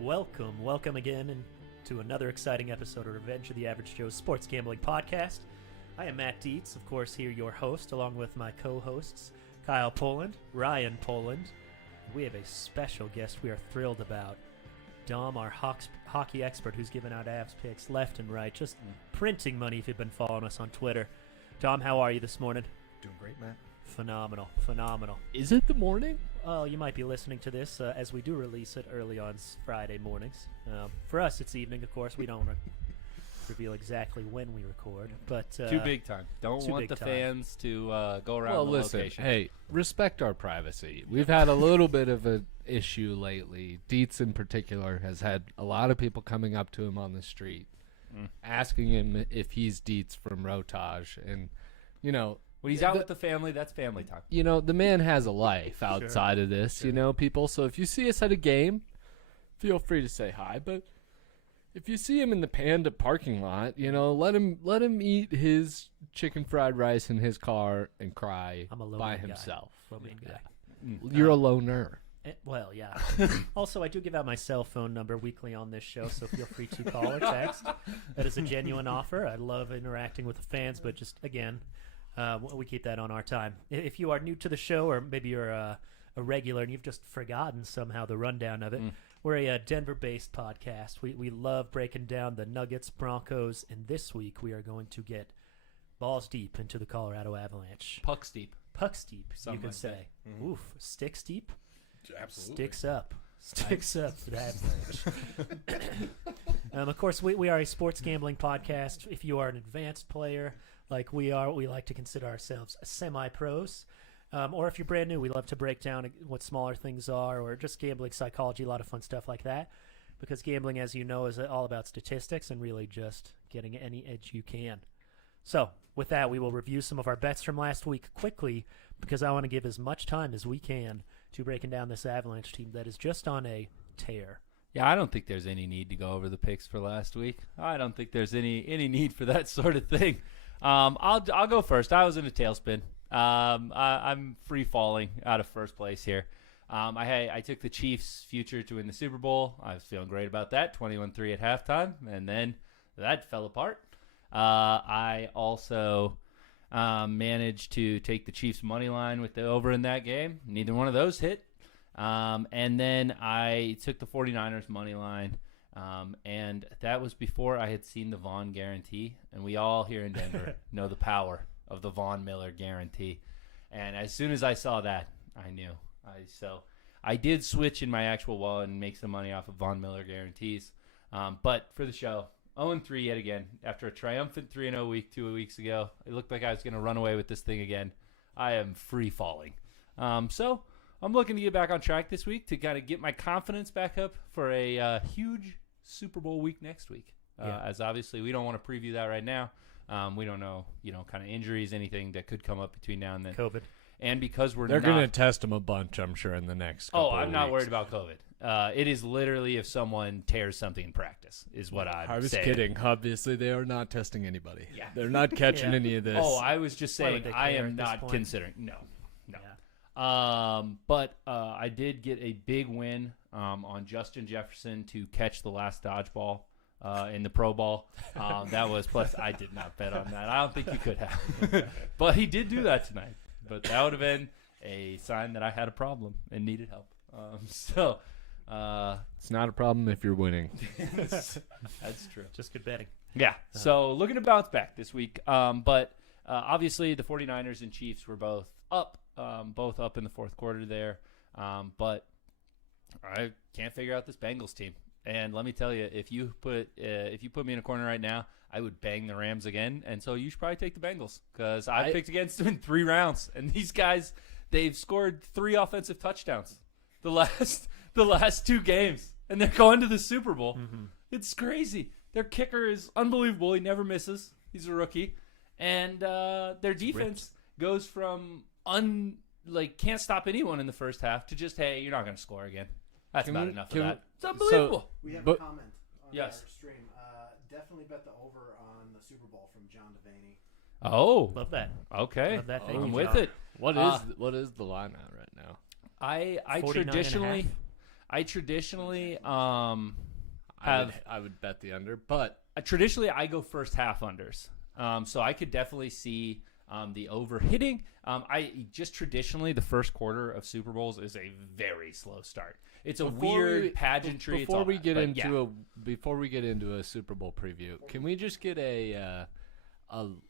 Welcome again to another exciting episode of Revenge of the Average Joe's Sports Gambling Podcast. I am Matt Dietz, of course, here your host, along with my co-hosts, Kyle Poland, Ryan Poland. We have a special guest we are thrilled about. Dom, our hockey expert who's given out Avs picks left and right, just printing money if you've been following us on Twitter. Dom, how are you this morning? Doing great, Matt. Phenomenal. Is it the morning? Well, you might be listening to this as we do release it early on Friday mornings. For us, it's evening, of course. We don't reveal exactly when we record, but too big time. Don't want the fans to go around the location. Hey, respect our privacy. We've had a little bit of an issue lately. Dietz in particular has had a lot of people coming up to him on the street, asking him if he's Dietz from ROTAJ, and when he's out with the family, that's family time. The man has a life outside of this, people. So if you see us at a game, feel free to say hi. But if you see him in the Panda parking lot, let him eat his chicken fried rice in his car and cry by himself. You're a loner. Well, yeah. Also, I do give out my cell phone number weekly on this show, so feel free to call or text. That is a genuine offer. I love interacting with the fans, but just, again, we keep that on our time. If you are new to the show, or maybe you're a regular and you've just forgotten somehow the rundown of it, we're a Denver-based podcast. We love breaking down the Nuggets, Broncos, and this week we are going to get balls deep into the Colorado Avalanche. Pucks deep, you could say. Oof, sticks deep? Absolutely. Sticks up for the Avalanche. Of course, we are a sports gambling podcast. If you are an advanced player like we are, we like to consider ourselves semi-pros. Or if you're brand new, we love to break down what smaller things are, or just gambling psychology, a lot of fun stuff like that. Because gambling, as you know, is all about statistics and really just getting any edge you can. So, with that, we will review some of our bets from last week quickly, because I want to give as much time as we can to breaking down this Avalanche team that is just on a tear. Yeah, I don't think there's any need to go over the picks for last week. I don't think there's any need for that sort of thing. I'll go first. I was in a tailspin. I'm free falling out of first place here. I took the Chiefs future to win the Super Bowl. I was feeling great about that. 21-3 at halftime, and then that fell apart. I also managed to take the Chiefs money line with the over in that game. Neither one of those hit. And then I took the 49ers money line. And that was before I had seen the Vaughn guarantee. And we all here in Denver know the power of the Von Miller guarantee. And as soon as I saw that, I knew. So I did switch in my actual wallet and make some money off of Von Miller guarantees. But for the show, 0-3 yet again. After a triumphant 3-0 week 2 weeks ago, it looked like I was going to run away with this thing again. I am free falling. So I'm looking to get back on track this week to kind of get my confidence back up for a huge Super Bowl week next week. As obviously we don't want to preview that right now. We don't know, kind of injuries, anything that could come up between now and then. COVID. And because they're going to test them a bunch, I'm sure, in the next couple I'm of not weeks. worried about COVID. It is literally if someone tears something in practice is what I'm saying. I was kidding. Obviously, they are not testing anybody. Yeah. They're not catching any of this. Oh, I was just saying I am not considering. No. Yeah. But I did get a big win on Justin Jefferson to catch the last dodgeball in the Pro Bowl. That was, plus I did not bet on that. I don't think you could have. But he did do that tonight. But that would have been a sign that I had a problem and needed help. It's not a problem if you're winning. That's true. Just good betting. Yeah. So looking to bounce back this week. But obviously the 49ers and Chiefs were both up in the fourth quarter there. But I can't figure out this Bengals team. And let me tell you, if you put me in a corner right now, I would bang the Rams again. And so you should probably take the Bengals because I picked against them in 3 rounds. And these guys, they've scored 3 offensive touchdowns the last 2 games. And they're going to the Super Bowl. Mm-hmm. It's crazy. Their kicker is unbelievable. He never misses. He's a rookie. And their defense goes from can't stop anyone in the first half to just, hey, you're not going to score again. That's about enough of that. It's unbelievable. We have a comment on our stream. Definitely bet the over on the Super Bowl from John Devaney. Oh. Love that. Okay. Love that. I'm with it. What is the line at right now? I traditionally I traditionally I would bet the under, but traditionally I go first half unders. So I could definitely see the over hitting. I just traditionally the first quarter of Super Bowls is a very slow start. It's a weird pageantry. Before we get into a Super Bowl preview, can we just get a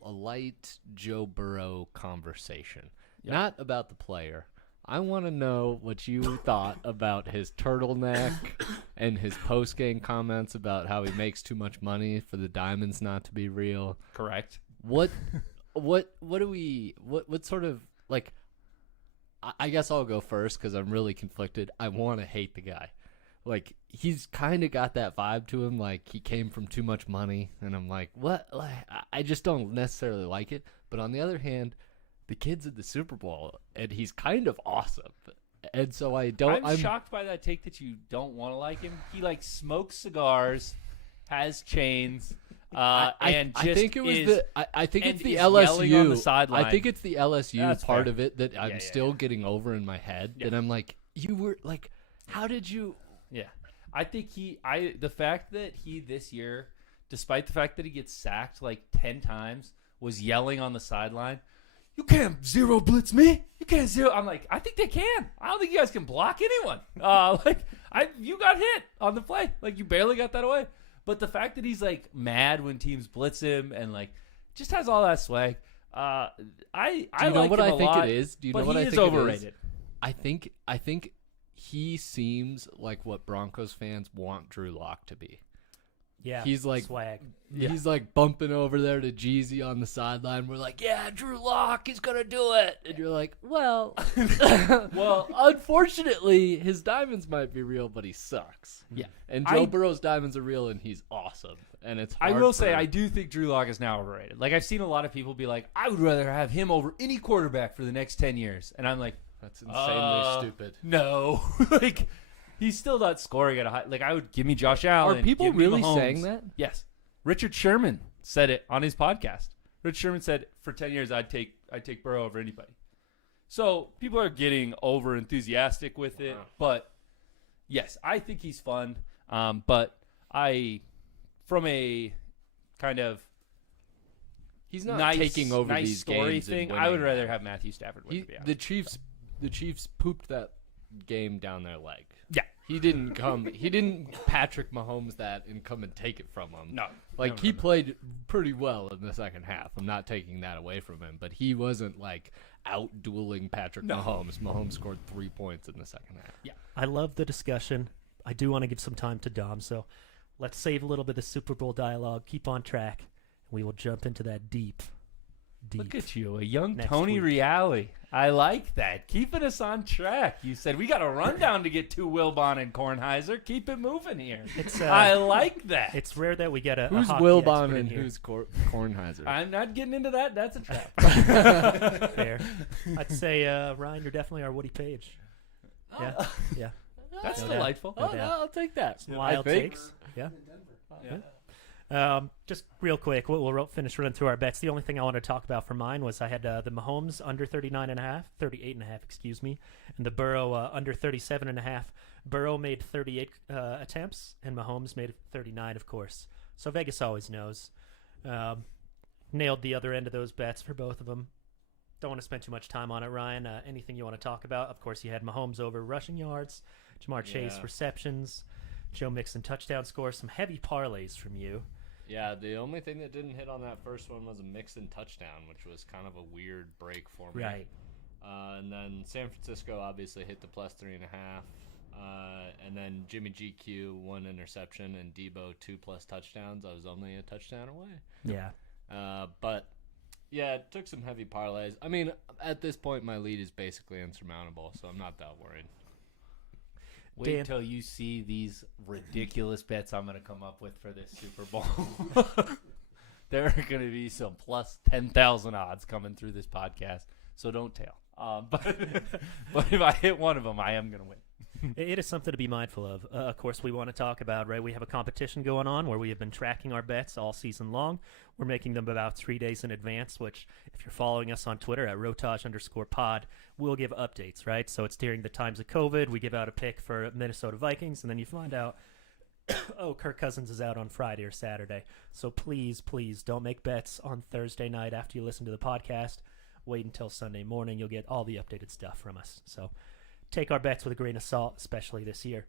light Joe Burrow conversation? Yep. Not about the player. I want to know what you thought about his turtleneck and his post-game comments about how he makes too much money for the diamonds not to be real. Correct. What sort of, like, I guess I'll go first because I'm really conflicted. I want to hate the guy. Like, he's kind of got that vibe to him, like he came from too much money, and I'm like, what? Like, I just don't necessarily like it. But on the other hand, the kid's at the Super Bowl, and he's kind of awesome. And so I'm shocked by that take that you don't want to like him. He, like, smokes cigars, has chains, and just I think it was is, I think it's the yelling on the LSU. sideline. I think it's the LSU That's part fair. of it that I'm Yeah, still getting over in my head. Yeah. And I'm like, you were like, how did you? Yeah. I think the fact that he this year, despite the fact that he gets sacked like 10 times, was yelling on the sideline, "You can't zero blitz me. You can't zero." I'm like, I think they can. I don't think you guys can block anyone. You got hit on the play. Like, you barely got that away. But the fact that he's, like, mad when teams blitz him and, like, just has all that swag. I Do you know like what him I a think lot, it is? Do you but know what he I is think overrated. it is? I think he seems like what Broncos fans want Drew Lock to be. Yeah, He's like swag. He's like bumping over there to Jeezy on the sideline. We're like, yeah, Drew Lock, he's gonna do it. And you're like, well, unfortunately, his diamonds might be real, but he sucks. Yeah. And Joe Burrow's diamonds are real, and he's awesome. And it's I hard will for- say, I do think Drew Lock is now overrated. Like, I've seen a lot of people be like, I would rather have him over any quarterback for the next 10 years. And I'm like, that's insanely stupid. no. Like, he's still not scoring at a high. Like, I would give me Josh Allen. Are people give me really Mahomes. saying that? Yes. Richard Sherman said it on his podcast. Richard Sherman said, for 10 years, I'd take Burrow over anybody. So people are getting over enthusiastic with it. Wow. But yes, I think he's fun. But from a kind of He's not nice, taking over nice these story games. thing, and I would winning. rather have Matthew Stafford win. He, to be honest. the Chiefs pooped that game down their leg. Yeah. He didn't Patrick Mahomes that and come and take it from him. No. Like, No. he played pretty well in the second half. I'm not taking that away from him, but he wasn't, like, out-dueling Patrick Mahomes. Mahomes scored 3 points in the second half. Yeah. I love the discussion. I do want to give some time to Dom, so let's save a little bit of Super Bowl dialogue. Keep on track, and we will jump into that deep. Look at you, a young Next Tony week. Reale. I like that. Keeping us on track. You said we got a rundown to get to Wilbon and Kornheiser. Keep it moving here. It's I like that. it's rare that we get a Who's hockey Wilbon expert in and here. who's Kornheiser? I'm not getting into that. That's a trap. Fair. I'd say Ryan, you're definitely our Woody Page. Yeah, yeah. That's No doubt. delightful. No Oh, doubt. I'll take that. Some wild I think. takes. Yeah. in Denver. Yeah. Just real quick, we'll finish running through our bets. The only thing I wanted to talk about for mine was I had the Mahomes under 38.5, excuse me, and the Burrow under 37.5. Burrow made 38 attempts, and Mahomes made 39, of course. So Vegas always knows. Nailed the other end of those bets for both of them. Don't want to spend too much time on it, Ryan. Anything you want to talk about? Of course, you had Mahomes over rushing yards, Jamar Chase Yeah. receptions, Joe Mixon touchdown scores, some heavy parlays from you. Yeah, the only thing that didn't hit on that first one was a Mixon touchdown, which was kind of a weird break for me. Right. And then San Francisco obviously hit the plus 3.5. And then Jimmy GQ 1 interception and Debo 2+ touchdowns. I was only a touchdown away. Yeah. But yeah, it took some heavy parlays. I mean, at this point, my lead is basically insurmountable, so I'm not that worried. Wait Dan. till you see these ridiculous bets I'm going to come up with for this Super Bowl. There are going to be some plus 10,000 odds coming through this podcast, so don't tell. But if I hit one of them, I am going to win. It is something to be mindful of. Of course, we want to talk about, right? We have a competition going on where we have been tracking our bets all season long. We're making them about 3 days in advance, which if you're following us on Twitter at ROTAJ_pod, we'll give updates, right? So it's during the times of COVID. We give out a pick for Minnesota Vikings, and then you find out, oh, Kirk Cousins is out on Friday or Saturday. So please, please don't make bets on Thursday night after you listen to the podcast. Wait until Sunday morning. You'll get all the updated stuff from us. So take our bets with a grain of salt, especially this year.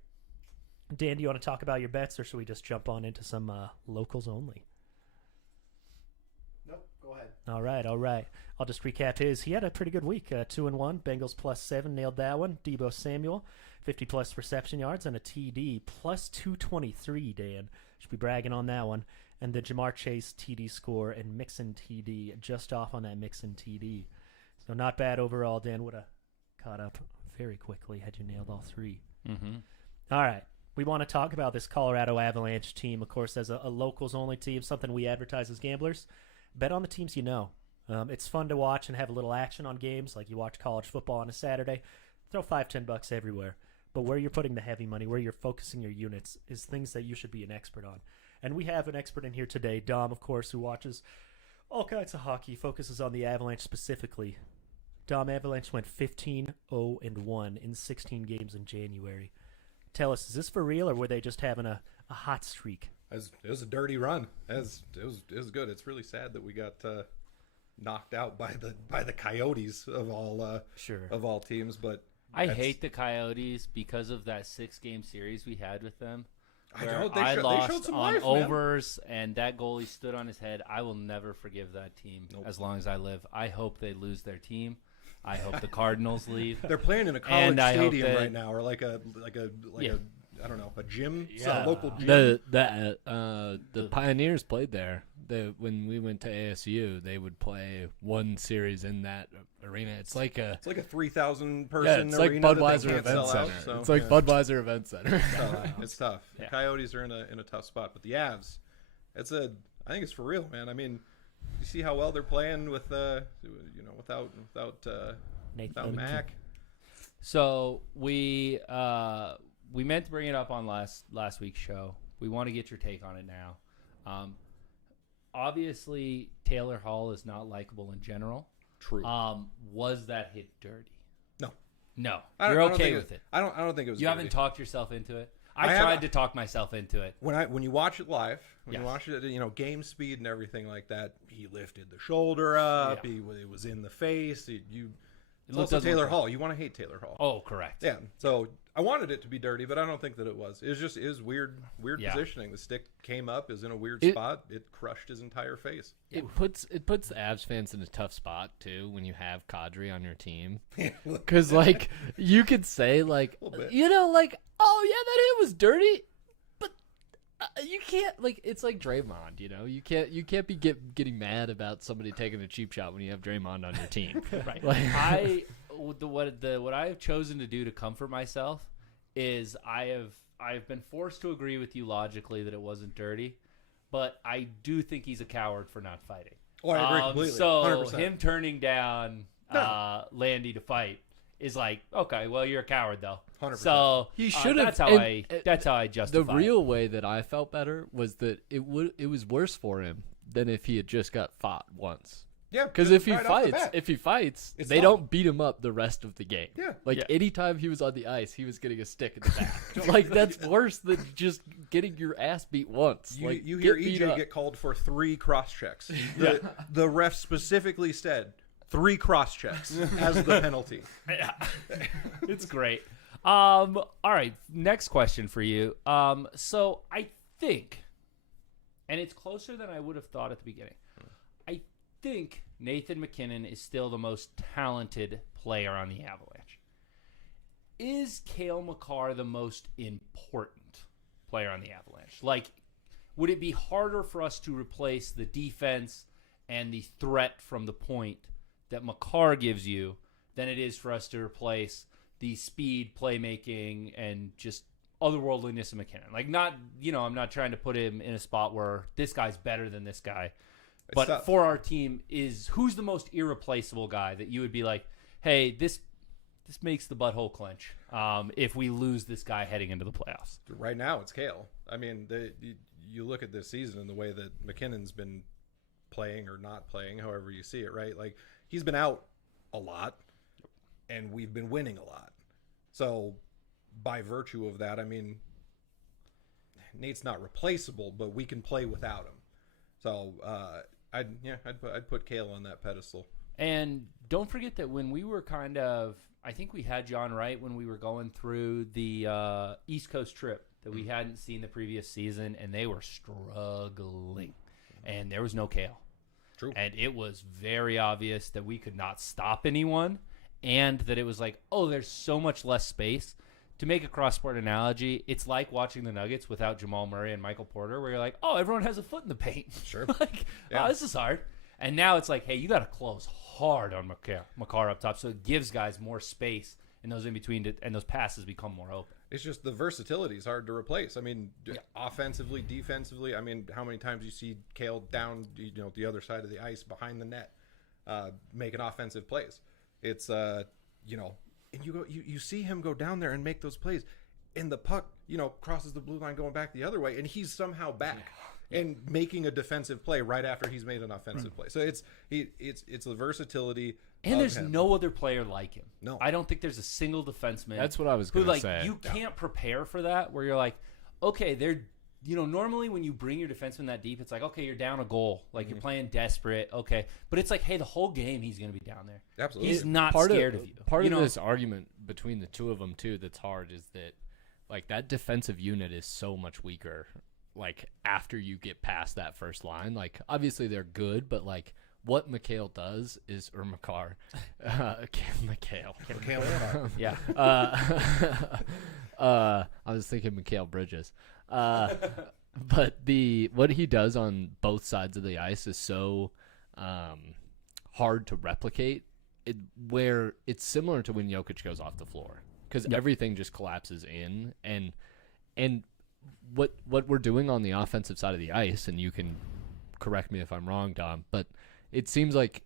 Dan, do you want to talk about your bets, or should we just jump on into some locals only? Nope, go ahead. All right. I'll just recap his. He had a pretty good week. 2-1, Bengals +7, nailed that one. Debo Samuel, 50+ reception yards and a TD, +223, Dan. Should be bragging on that one. And the Jamar Chase TD score and Mixon TD, just off on that Mixon TD. So not bad overall. Dan would have caught up very quickly had you nailed all three. Mm-hmm. All right. We want to talk about this Colorado Avalanche team, of course, as a locals-only team, something we advertise as gamblers. Bet on the teams you know. It's fun to watch and have a little action on games, like you watch college football on a Saturday. Throw $5-10 everywhere. But where you're putting the heavy money, where you're focusing your units, is things that you should be an expert on. And we have an expert in here today, Dom, of course, who watches all kinds of hockey, focuses on the Avalanche specifically. Dom, Avalanche went 15-0-1 in 16 games in January. Tell us, is this for real, or were they just having a hot streak? It was a dirty run. It was good. It's really sad that we got knocked out by the Coyotes of all teams. But I hate the Coyotes because of that 6-game series we had with them. I know I they lost showed some on life, overs, and that goalie stood on his head. I will never forgive that team Nope. as long as I live. I hope they lose their team. I hope the Cardinals leave. They're playing in a college And I hope stadium that- right now, or like a Yeah. I don't know, a gym, Yeah. a local gym. The Pioneers played there. When we went to ASU, they would play one series in that arena. It's like a 3,000 yeah, person it's like arena that they Budweiser can't Event sell Center. out, so, It's like yeah. Budweiser Event Center. It's tough. Yeah. The Coyotes are in a tough spot, but the Avs, I think it's for real, man. I mean, you see how well they're playing with without Nathan Mac. So we meant to bring it up on last week's show. We want to get your take on it now. Obviously, Taylor Hall is not likable in general. True. Was that hit dirty? No. I You're don't okay think with it. I don't think it was. You dirty. haven't talked yourself into it. I I have- tried to talk myself into it. When you watch it live, when Yes. you watch it at game speed and everything like that, he lifted the shoulder up. Yeah. It was in the face. It's doesn't also look Taylor right. Hall. You want to hate Taylor Hall. Oh, correct. Yeah. So I wanted it to be dirty, but I don't think that it was. It was weird Yeah. positioning. The stick came up, is in a weird It- spot. It crushed his entire face. It puts the Avs fans in a tough spot too when you have Kadri on your team, because like you could say like Little bit. oh yeah, that hit was dirty, but you can't it's like Draymond. You can't be getting mad about somebody taking a cheap shot when you have Draymond on your team. Right. Like, What I have chosen to do to comfort myself is I've been forced to agree with you logically that it wasn't dirty, but I do think he's a coward for not fighting. Oh, I agree completely. So 100%. him turning down Landy to fight is like, okay, well, you're a coward though. 100%. So He should've- That's how and- that's how I the justify. real way that I felt better was that it was worse for him than if he had just got fought once. Yeah, Because just if right off the he bat. fights, It's they done. don't beat him up the rest of the game. Yeah. Yeah. Anytime he was on the ice, he was getting a stick in the back. That's worse than just getting your ass beat once. You hear get beat EJ up. get called for 3 cross checks. The ref specifically said 3 cross checks as the penalty. Yeah. It's great. All right, next question for you. So I think, and it's closer than I would have thought at the beginning, I think Nathan McKinnon is still the most talented player on the Avalanche. Is Cale Makar the most important player on the Avalanche? Would it be harder for us to replace the defense and the threat from the point that Makar gives you than it is for us to replace the speed, playmaking, and just otherworldliness of McKinnon? I'm not trying to put him in a spot where this guy's better than this guy. But tough. for our team, who's the most irreplaceable guy that you would be like, hey, this this makes the butthole clench if we lose this guy heading into the playoffs. Right now, it's Kale. I mean, you look at this season and the way that McKinnon's been playing or not playing, however you see it, right? Like, he's been out a lot, and we've been winning a lot. So, by virtue of that, I mean, Nate's not replaceable, but we can play without him. So, I'd put Kale on that pedestal. And don't forget that when we were I think we had John right when we were going through the East Coast trip that we hadn't seen the previous season, and they were struggling, and there was no Kale. True. And it was very obvious that we could not stop anyone, and that it was like, oh, there's so much less space. To make a cross-sport analogy, it's like watching the Nuggets without Jamal Murray and Michael Porter, where you're like, oh, everyone has a foot in the paint. Sure. Oh, this is hard. And now it's like, hey, you got to close hard on Makar up top, so it gives guys more space in those in between, and those passes become more open. It's just the versatility is hard to replace. I mean, offensively, defensively. I mean, how many times do you see Kale down, the other side of the ice behind the net, making offensive plays? It's and you see him go down there and make those plays, and the puck, crosses the blue line going back the other way, and he's somehow back. And making a defensive play right after he's made an offensive play. So it's the versatility. And there's him. No other player like him. No, I don't think there's a single defenseman. That's what I was going to say. You can't prepare for that. Where you're like, okay, they're normally when you bring your defenseman that deep, it's like, okay, you're down a goal, like you're playing desperate, okay, but it's like, hey, the whole game he's going to be down there. Absolutely, he's not scared of you. Part of this argument between the two of them too that's hard is that like that defensive unit is so much weaker. Like after you get past that first line, like obviously they're good, but like what McHale does is, or McCarr, McHale, yeah. I was thinking Mikhail Bridges, but what he does on both sides of the ice is so hard to replicate. Where it's similar to when Jokic goes off the floor because everything just collapses in and. What we're doing on the offensive side of the ice, and you can correct me if I'm wrong, Dom, but it seems like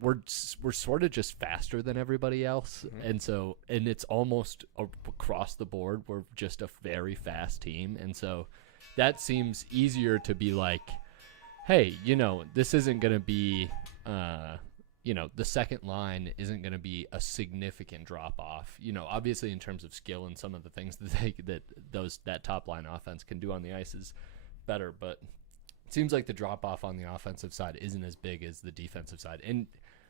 we're sort of just faster than everybody else, and it's almost across the board. We're just a very fast team, and so that seems easier to be like, hey, this isn't going to be. The second line isn't going to be a significant drop off. Obviously in terms of skill and some of the things that top line offense can do on the ice is better, but it seems like the drop off on the offensive side isn't as big as the defensive side. And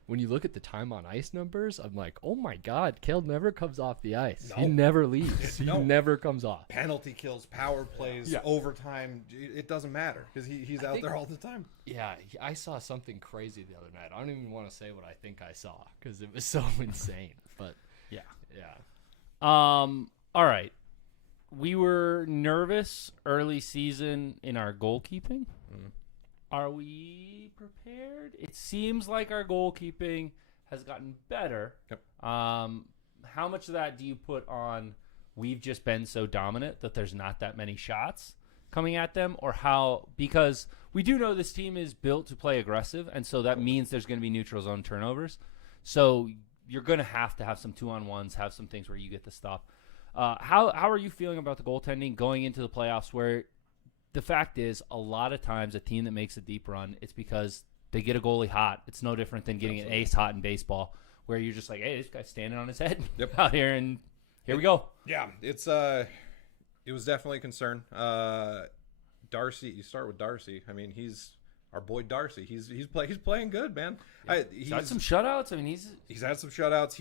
when you look at the time on ice numbers, I'm like, oh my God, Kale never comes off the ice. No. He never leaves. He never comes off. Penalty kills, power plays, overtime. It doesn't matter because he's out there all the time. Yeah, I saw something crazy the other night. I don't even want to say what I think I saw because it was so insane. But yeah. All right. We were nervous early season in our goalkeeping. Are we prepared? It seems like our goalkeeping has gotten better. Yep. How much of that do you put on we've just been so dominant that there's not that many shots coming at them? Or because we do know this team is built to play aggressive, and so that means there's going to be neutral zone turnovers. So you're going to have some 2-on-1s, have some things where you get the stop. How are you feeling about the goaltending going into the playoffs where the fact is, a lot of times a team that makes a deep run, it's because they get a goalie hot. It's no different than getting an ace hot in baseball, where you're just like, hey, this guy's standing on his head out here, and here we go. Yeah, it was definitely a concern. Darcy, you start with Darcy. I mean, he's our boy Darcy. He's playing good, man. He's had some shutouts. I mean, he's had some shutouts.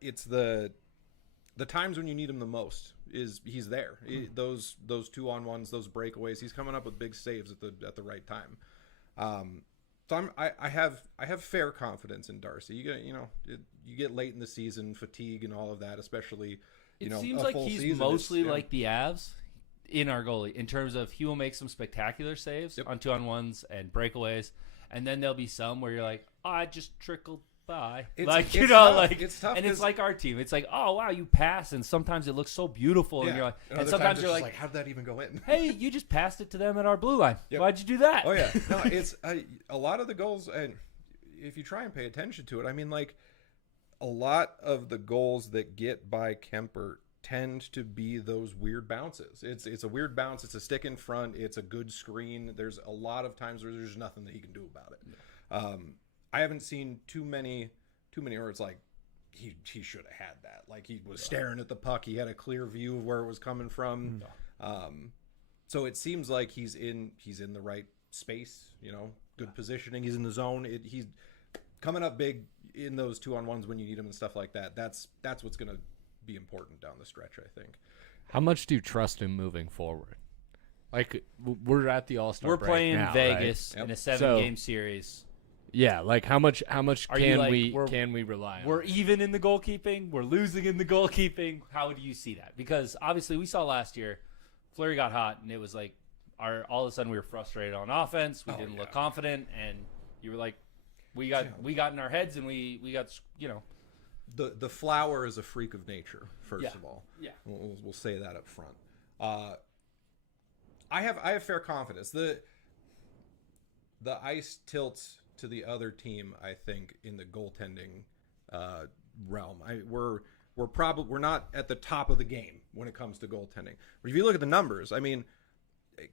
It's the times when you need him the most. He's there. Those 2-on-1s, those breakaways. He's coming up with big saves at the right time. So I have fair confidence in Darcy. You get late in the season, fatigue and all of that, especially. It seems like he's mostly like the Avs in our goalie in terms of he will make some spectacular saves on 2-on-1s and breakaways, and then there'll be some where you're like, oh, I just trickled by. It's tough. It's tough, and it's like our team. It's like, oh wow, you pass, and sometimes it looks so beautiful, and you're like, and sometimes you're like, how did that even go in? Hey, you just passed it to them at our blue line. Why'd you do that? Oh yeah, no, it's a lot of the goals, and if you try and pay attention to it, I mean, like a lot of the goals that get by Kemper tend to be those weird bounces. It's a weird bounce. It's a stick in front. It's a good screen. There's a lot of times where there's nothing that he can do about it. No. I haven't seen too many where it's like he should have had that. Like he was staring at the puck. He had a clear view of where it was coming from. No. So it seems like he's in the right space. Good positioning. He's in the zone. He's coming up big in those 2-on-1s when you need him and stuff like that. That's what's going to be important down the stretch, I think. How much do you trust him moving forward? Like we're at the All-Star We're break playing now, Vegas right? in a 7-game series. Yeah, like how much Are can you we rely on? We're even in the goalkeeping. We're losing in the goalkeeping. How do you see that? Because obviously we saw last year, Fleury got hot, and it was like all of a sudden we were frustrated on offense. We didn't look confident, and you were like, we got in our heads, and we got The flower is a freak of nature. First of all, we'll say that up front. I have fair confidence. The ice tilts to the other team, I think, in the goaltending realm. We're not at the top of the game when it comes to goaltending. But if you look at the numbers, I mean,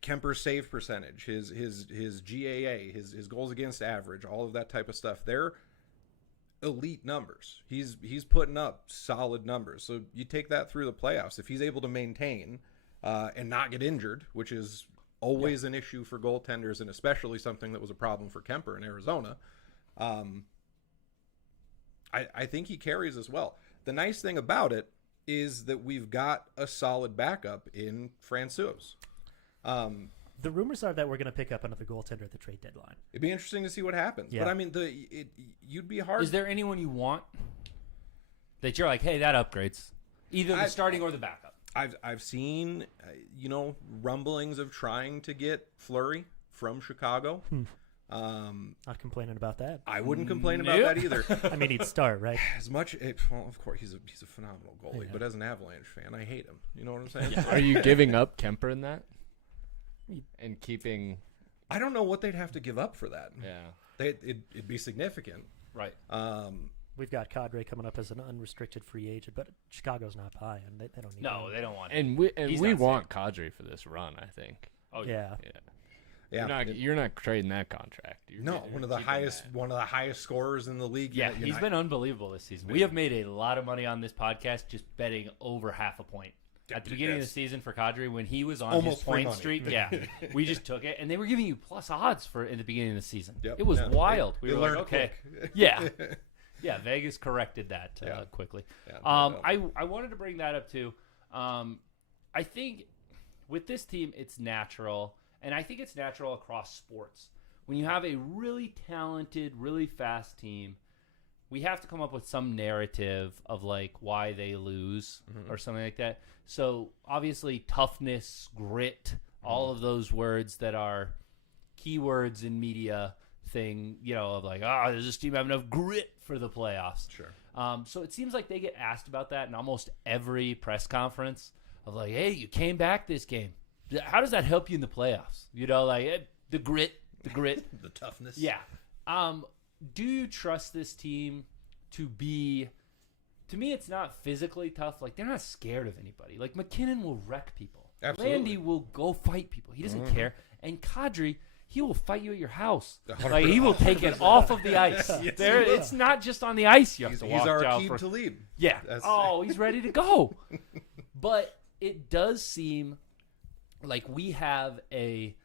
Kemper's save percentage, his GAA, his goals against average, all of that type of stuff, they're elite numbers. He's putting up solid numbers. So you take that through the playoffs. If he's able to maintain and not get injured, which is always an issue for goaltenders, and especially something that was a problem for Kemper in Arizona, I think he carries as well. The nice thing about it is that we've got a solid backup in Francouz. The rumors are that we're going to pick up another goaltender at the trade deadline. It'd be interesting to see what happens. Yeah. But I mean, you'd be hard. Is there anyone you want that you're like, hey, that upgrades either the starting or the backup? I've seen rumblings of trying to get Fleury from Chicago. Not complaining about that. I wouldn't complain about that either. I mean, he'd start, right? Well, of course, he's a phenomenal goalie, but as an Avalanche fan, I hate him. You know what I'm saying? Are you giving up Kemper in that? And keeping... I don't know what they'd have to give up for that. Yeah. It'd be significant. Right. We've got Kadri coming up as an unrestricted free agent, but Chicago's not buying. They don't need him. They don't want him. And we want Kadri for this run, I think. Oh yeah. Yeah. You're not trading that contract. One of the highest scorers in the league. Yeah, he's been unbelievable this season. We have made a lot of money on this podcast just betting over half a point. At the beginning of the season for Kadri, when he was on his point streak, we just took it, and they were giving you plus odds for in the beginning of the season. Yep. It was wild. We were like, okay, quick. yeah, Vegas corrected that quickly. Yeah, I wanted to bring that up too. I think with this team, it's natural, and I think it's natural across sports. When you have a really talented, really fast team, we have to come up with some narrative of like why they lose or something like that. So obviously toughness, grit, all of those words that are keywords in media thing, of like, does this team have enough grit for the playoffs? Sure. So it seems like they get asked about that in almost every press conference of like, hey, you came back this game. How does that help you in the playoffs? The grit, the toughness. Yeah. Do you trust this team to be? To me, it's not physically tough. Like, they're not scared of anybody. Like, McKinnon will wreck people. Absolutely. Randy will go fight people. He doesn't care. And Kadri, he will fight you at your house. Like, he will take it off of the ice. It's not just on the ice you have to walk He's our down Aqib Talib. Yeah. He's ready to go. But it does seem like we have a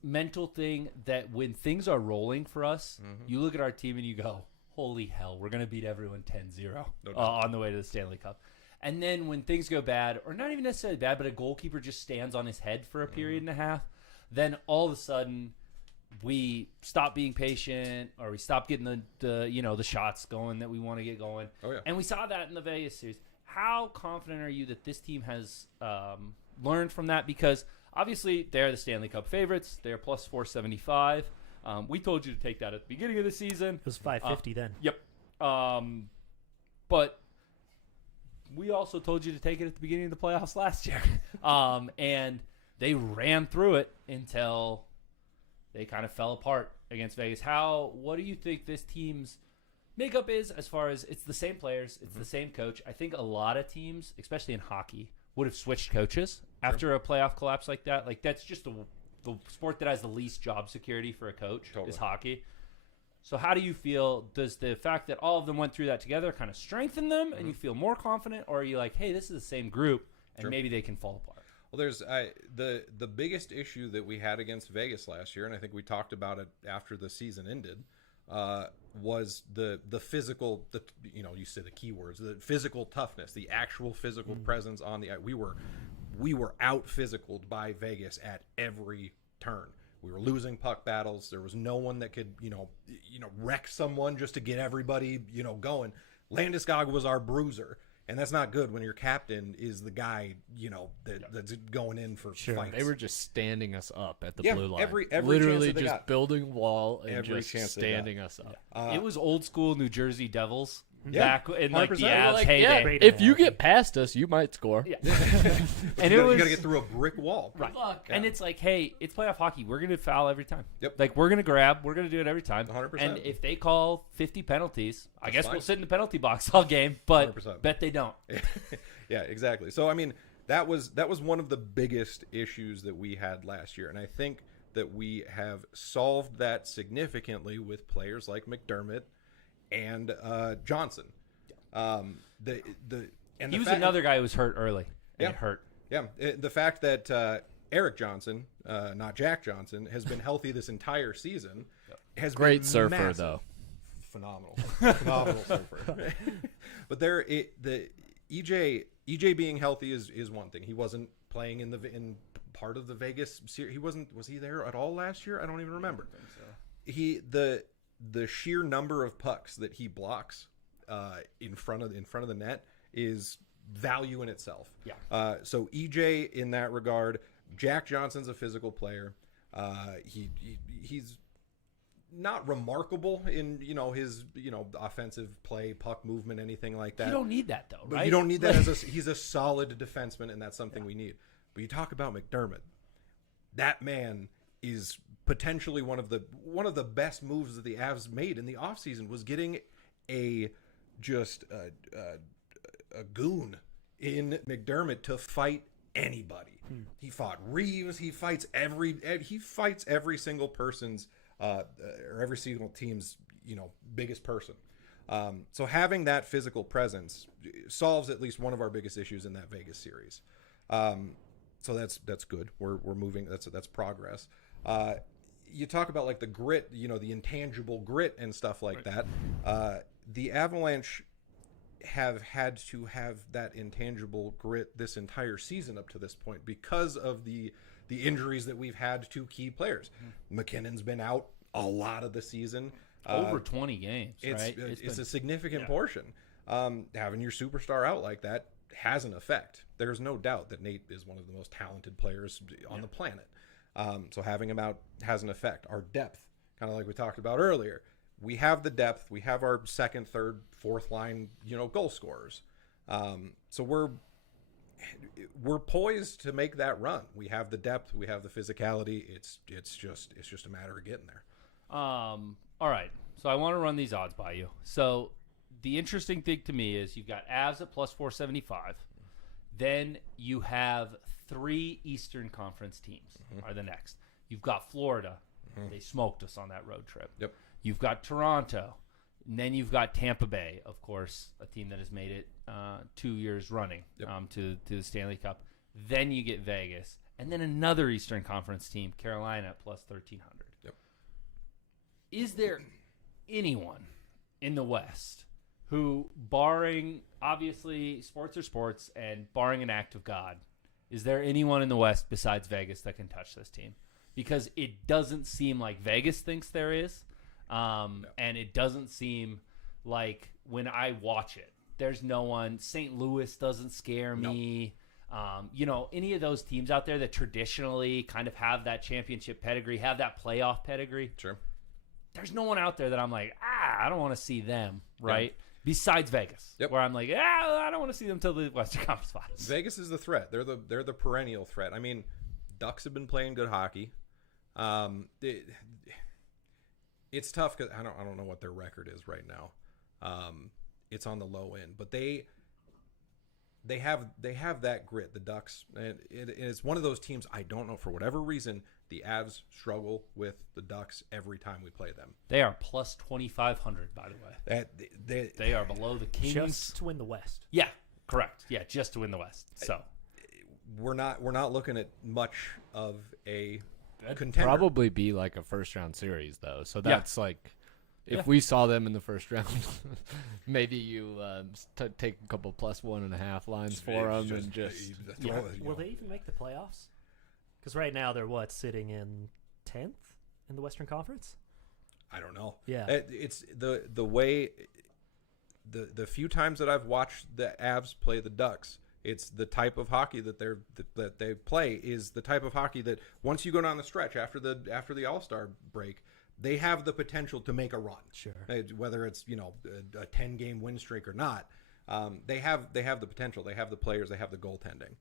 mental thing that when things are rolling for us, you look at our team and you go, holy hell, we're going to beat everyone 10-0 on the way to the Stanley Cup. And then when things go bad, or not even necessarily bad, but a goalkeeper just stands on his head for a period and a half, then all of a sudden we stop being patient, or we stop getting the shots going that we want to get going. Oh, yeah. And we saw that in the Vegas series. How confident are you that this team has learned from that? Because obviously they're the Stanley Cup favorites. They're plus 475. We told you to take that at the beginning of the season. It was 550 then. Yep. But we also told you to take it at the beginning of the playoffs last year. And they ran through it until they kind of fell apart against Vegas. What do you think this team's Makeup is, as far as it's the same players, it's the same coach. I think a lot of teams, especially in hockey, would have switched coaches after a playoff collapse like that. Like, that's just the sport that has the least job security for a coach is hockey. So how do you feel? Does the fact that all of them went through that together kind of strengthen them and you feel more confident? Or are you like, hey, this is the same group and maybe they can fall apart? Well, there's the biggest issue that we had against Vegas last year, and I think we talked about it after the season ended, was the physical, you said the keywords, the physical toughness, the actual physical presence on the ice. We were out physicaled by Vegas at every turn. We were losing puck battles. There was no one that could, wreck someone just to get everybody, going. Landeskog was our bruiser. And that's not good when your captain is the guy, that's going in for fights. They were just standing us up at the blue line. Every literally chance that they just got. building a wall and Every just chance they standing us up. It was old school New Jersey Devils Yeah, back in like the 100%. Avs Like, heyday. Great if you analogy. get past us, you might score. Yeah. And it you was got to get through a brick wall. right. Yeah. And it's like, hey, it's playoff hockey. We're gonna foul every time. Yep. Like we're gonna grab. We're gonna do it every time. 100%. And if they call 50 penalties, I guess fine. we'll sit in the penalty box all game. But 100%. bet they don't. Yeah, exactly. So I mean, that was one of the biggest issues that we had last year, and I think that we have solved that significantly with players like McDermott and Johnson. He was another guy who was hurt early. And it hurt. Yeah, the fact that Eric Johnson, not Jack Johnson, has been healthy this entire season has Great been surfer, massive. though. Phenomenal surfer. But the EJ being healthy is one thing. He wasn't playing in part of the Vegas series. Was he there at all last year? I don't even remember. The sheer number of pucks that he blocks in front of the net is value in itself. Yeah. So EJ in that regard, Jack Johnson's a physical player. He's not remarkable in his offensive play, puck movement, anything like that. You don't need that though, But right? you don't need that he's a solid defenseman, and that's something we need. But you talk about McDermott, that man is potentially one of the best moves that the Avs made in the offseason was getting a goon in McDermott to fight anybody. He fought Reeves. He fights every single person's or every single team's biggest person. So having that physical presence solves at least one of our biggest issues in that Vegas series. So that's good. We're moving. That's progress. You talk about like the grit, the intangible grit and stuff like that. The Avalanche have had to have that intangible grit this entire season up to this point because of the injuries that we've had to key players. McKinnon's been out a lot of the season. Over 20 games, right? It's a significant portion. Having your superstar out like that has an effect. There's no doubt that Nate is one of the most talented players on the planet. So having him out has an effect. Our depth, kind of like we talked about earlier, we have the depth. We have our second, third, fourth line, goal scorers. So we're poised to make that run. We have the depth. We have the physicality. It's just a matter of getting there. All right. So I want to run these odds by you. So the interesting thing to me is you've got Avs at plus 475. Then you have 3 Eastern Conference teams are the next. You've got Florida. They smoked us on that road trip. Yep. You've got Toronto. And then you've got Tampa Bay, of course, a team that has made it 2 years running to the Stanley Cup. Then you get Vegas. And then another Eastern Conference team, Carolina, at plus 1,300. Yep. Is there anyone in the West who, barring, obviously, sports are sports, and barring an act of God, is there anyone in the West besides Vegas that can touch this team? Because it doesn't seem like Vegas thinks there is. And it doesn't seem like when I watch it, there's no one. St. Louis doesn't scare me. Any of those teams out there that traditionally kind of have that championship pedigree, have that playoff pedigree. Sure. There's no one out there that I'm like, I don't want to see them, right? Yeah. Besides Vegas, where I'm like, I don't want to see them till the Western Conference Finals. Vegas is the threat. They're the perennial threat. I mean, Ducks have been playing good hockey. It's tough because I don't know what their record is right now. it's on the low end. But they have that grit, the Ducks, and it's one of those teams. I don't know, for whatever reason, the Avs struggle with the Ducks every time we play them. They are plus 2,500, by the way. They are below the Kings. Just to win the West. Yeah, correct. Yeah, just to win the West. So we're not looking at much of a contender. Probably be like a first round series though. So that's like, if we saw them in the first round, maybe you take a couple plus 1.5 lines for them and just. Will they even make the playoffs? Because right now they're sitting in 10th in the Western Conference. I don't know. Yeah, it's the way the few times that I've watched the Avs play the Ducks. It's the type of hockey that they play is the type of hockey that once you go down the stretch after the All-Star break, they have the potential to make a run. Sure. Whether it's a 10-game win streak or not, they have the potential. They have the players. They have the goaltending.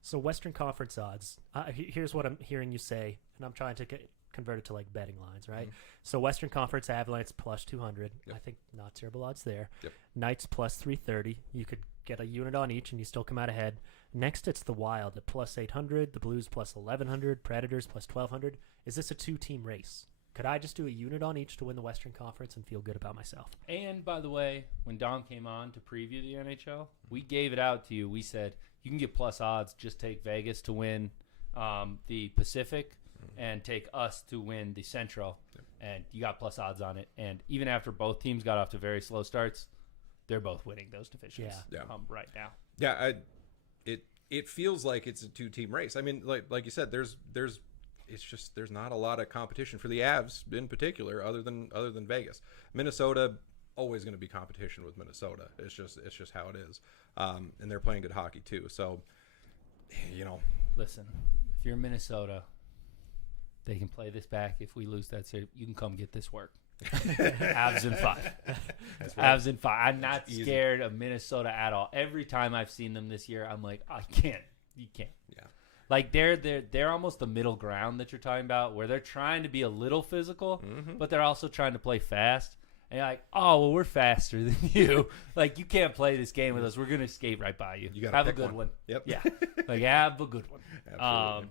So Western Conference odds. Here's what I'm hearing you say, and I'm trying to convert it to like betting lines, right? So Western Conference Avalanche plus 200. Yep. I think not terrible odds there. Yep. Knights plus 330. You could get a unit on each, and you still come out ahead. Next, it's the Wild at plus 800. The Blues plus 1100. Predators plus 1200. Is this a 2-team race? Could I just do a unit on each to win the Western Conference and feel good about myself? And by the way, when Dom came on to preview the NHL, we gave it out to you. We said you can get plus odds. Just take Vegas to win the Pacific and take us to win the Central. Yep. And you got plus odds on it. And even after both teams got off to very slow starts, they're both winning those divisions right now. Yeah, it feels like it's a 2-team race. I mean, like you said, there's not a lot of competition for the Avs in particular, other than Vegas. Minnesota, always going to be competition with Minnesota. It's just how it is, and they're playing good hockey too. So, listen, if you're Minnesota, they can play this back. If we lose that series, you can come get this work. Avs in 5. That's right. Avs in 5. I'm not scared of Minnesota at all. Every time I've seen them this year, I'm like, I can't. You can't. Yeah. Like they're almost the middle ground that you're talking about, where they're trying to be a little physical, but they're also trying to play fast. And you're like, oh well, we're faster than you. Like you can't play this game with us. We're gonna skate right by you. You gotta have a pick good one. Yep. Yeah. Like have a good one. Absolutely.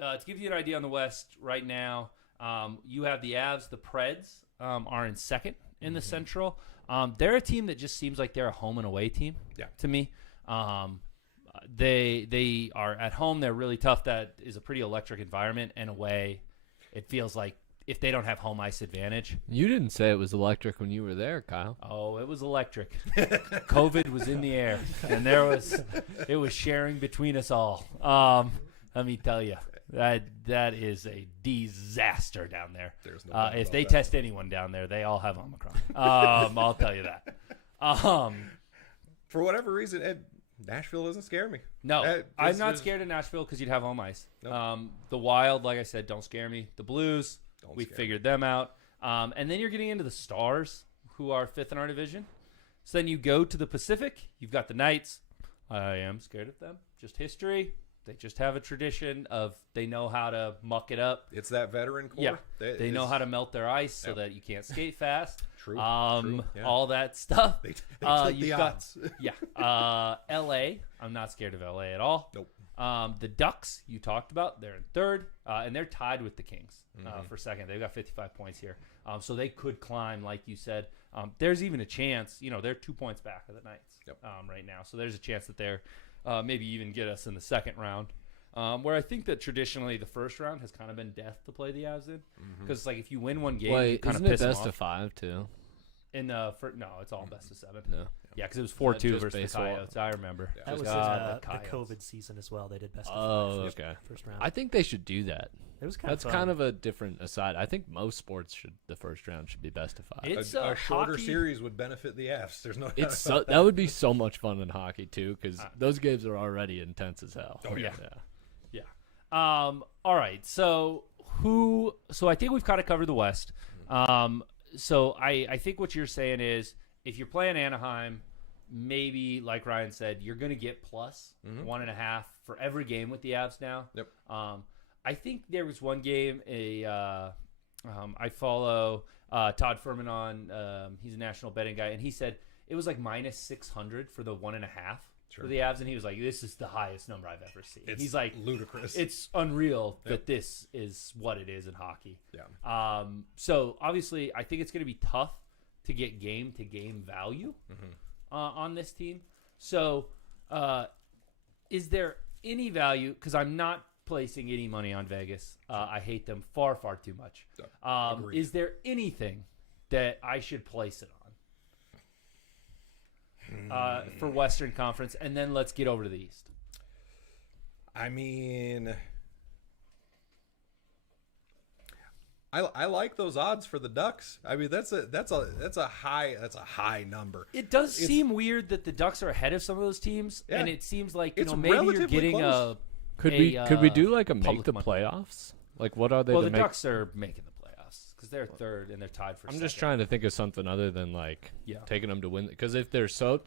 To give you an idea on the West right now, you have the Avs, the Preds are in second in the Central. They're a team that just seems like they're a home and away team to me. They are at home. They're really tough. That is a pretty electric environment, and away, it feels like if they don't have home ice advantage. You didn't say it was electric when you were there, Kyle. Oh, it was electric. COVID was in the air, and it was sharing between us all. Let me tell you, that is a disaster down there. There's no doubt if about they that. test anyone down there, they all have Omicron. I'll tell you that. For whatever reason, Nashville doesn't scare me. No, I'm not scared of Nashville because you'd have home ice. Nope. The Wild, like I said, don't scare me. The Blues, we scare figured them out. And then you're getting into the Stars, who are 5th in our division. So then you go to the Pacific. You've got the Knights. I am scared of them. Just history. They just have a tradition of they know how to muck it up. It's that veteran core. Yeah, they know how to melt their ice so that you can't skate fast. True. Yeah. All that stuff. They took the odds. L.A. I'm not scared of L.A. at all. Nope. The Ducks you talked about, they're in 3rd, and they're tied with the Kings for 2nd. They've got 55 points here, so they could climb, like you said. There's even a chance, they're 2 points back of the Knights right now, so there's a chance that they're maybe even get us in the 2nd round. Where I think that traditionally the first round has kind of been death to play the Avs in, because like if you win one game, you kind of piss them off. Isn't it best of 5 too? No, it's all best of 7. No. Yeah, because it was Is that 4-2 just versus the baseball? Coyotes. I remember. Yeah. That was God, the COVID season as well. They did best of 5 okay. first round. I think they should do that. It was kind That's of fun. kind of a different aside. I think most sports the first round should be best of 5. It's A shorter hockey- series would benefit the Avs. There's no. It's that would be so much fun in hockey too, because those games are already intense as hell. Oh, yeah. All right. So I think we've kind of covered the West. So I think what you're saying is if you're playing Anaheim, maybe like Ryan said, you're going to get plus 1.5 for every game with the Avs now. Yep. I think there was one game, a I follow Todd Furman on. He's a national betting guy, and he said it was like minus 600 for the 1.5 for the Avs, and he was like, "This is the highest number I've ever seen." He's like, ludicrous. It's unreal that this is what it is in hockey. Yeah. So obviously, I think it's going to be tough to get game-to-game value on this team. So, is there any value? Because I'm not placing any money on Vegas. I hate them far, far too much. Is there anything that I should place it on for Western Conference? And then let's get over to the East. I mean, I like those odds for the Ducks. I mean, that's a high number. It does seem weird that the Ducks are ahead of some of those teams, and it seems like it's maybe you're relatively getting close. Could we do like a make public the money. playoffs? Like what are they? Well, to the make? Ducks are making the playoffs because they're third and they're tied for. I'm just trying to think of something other than like taking them to win. Because if they're so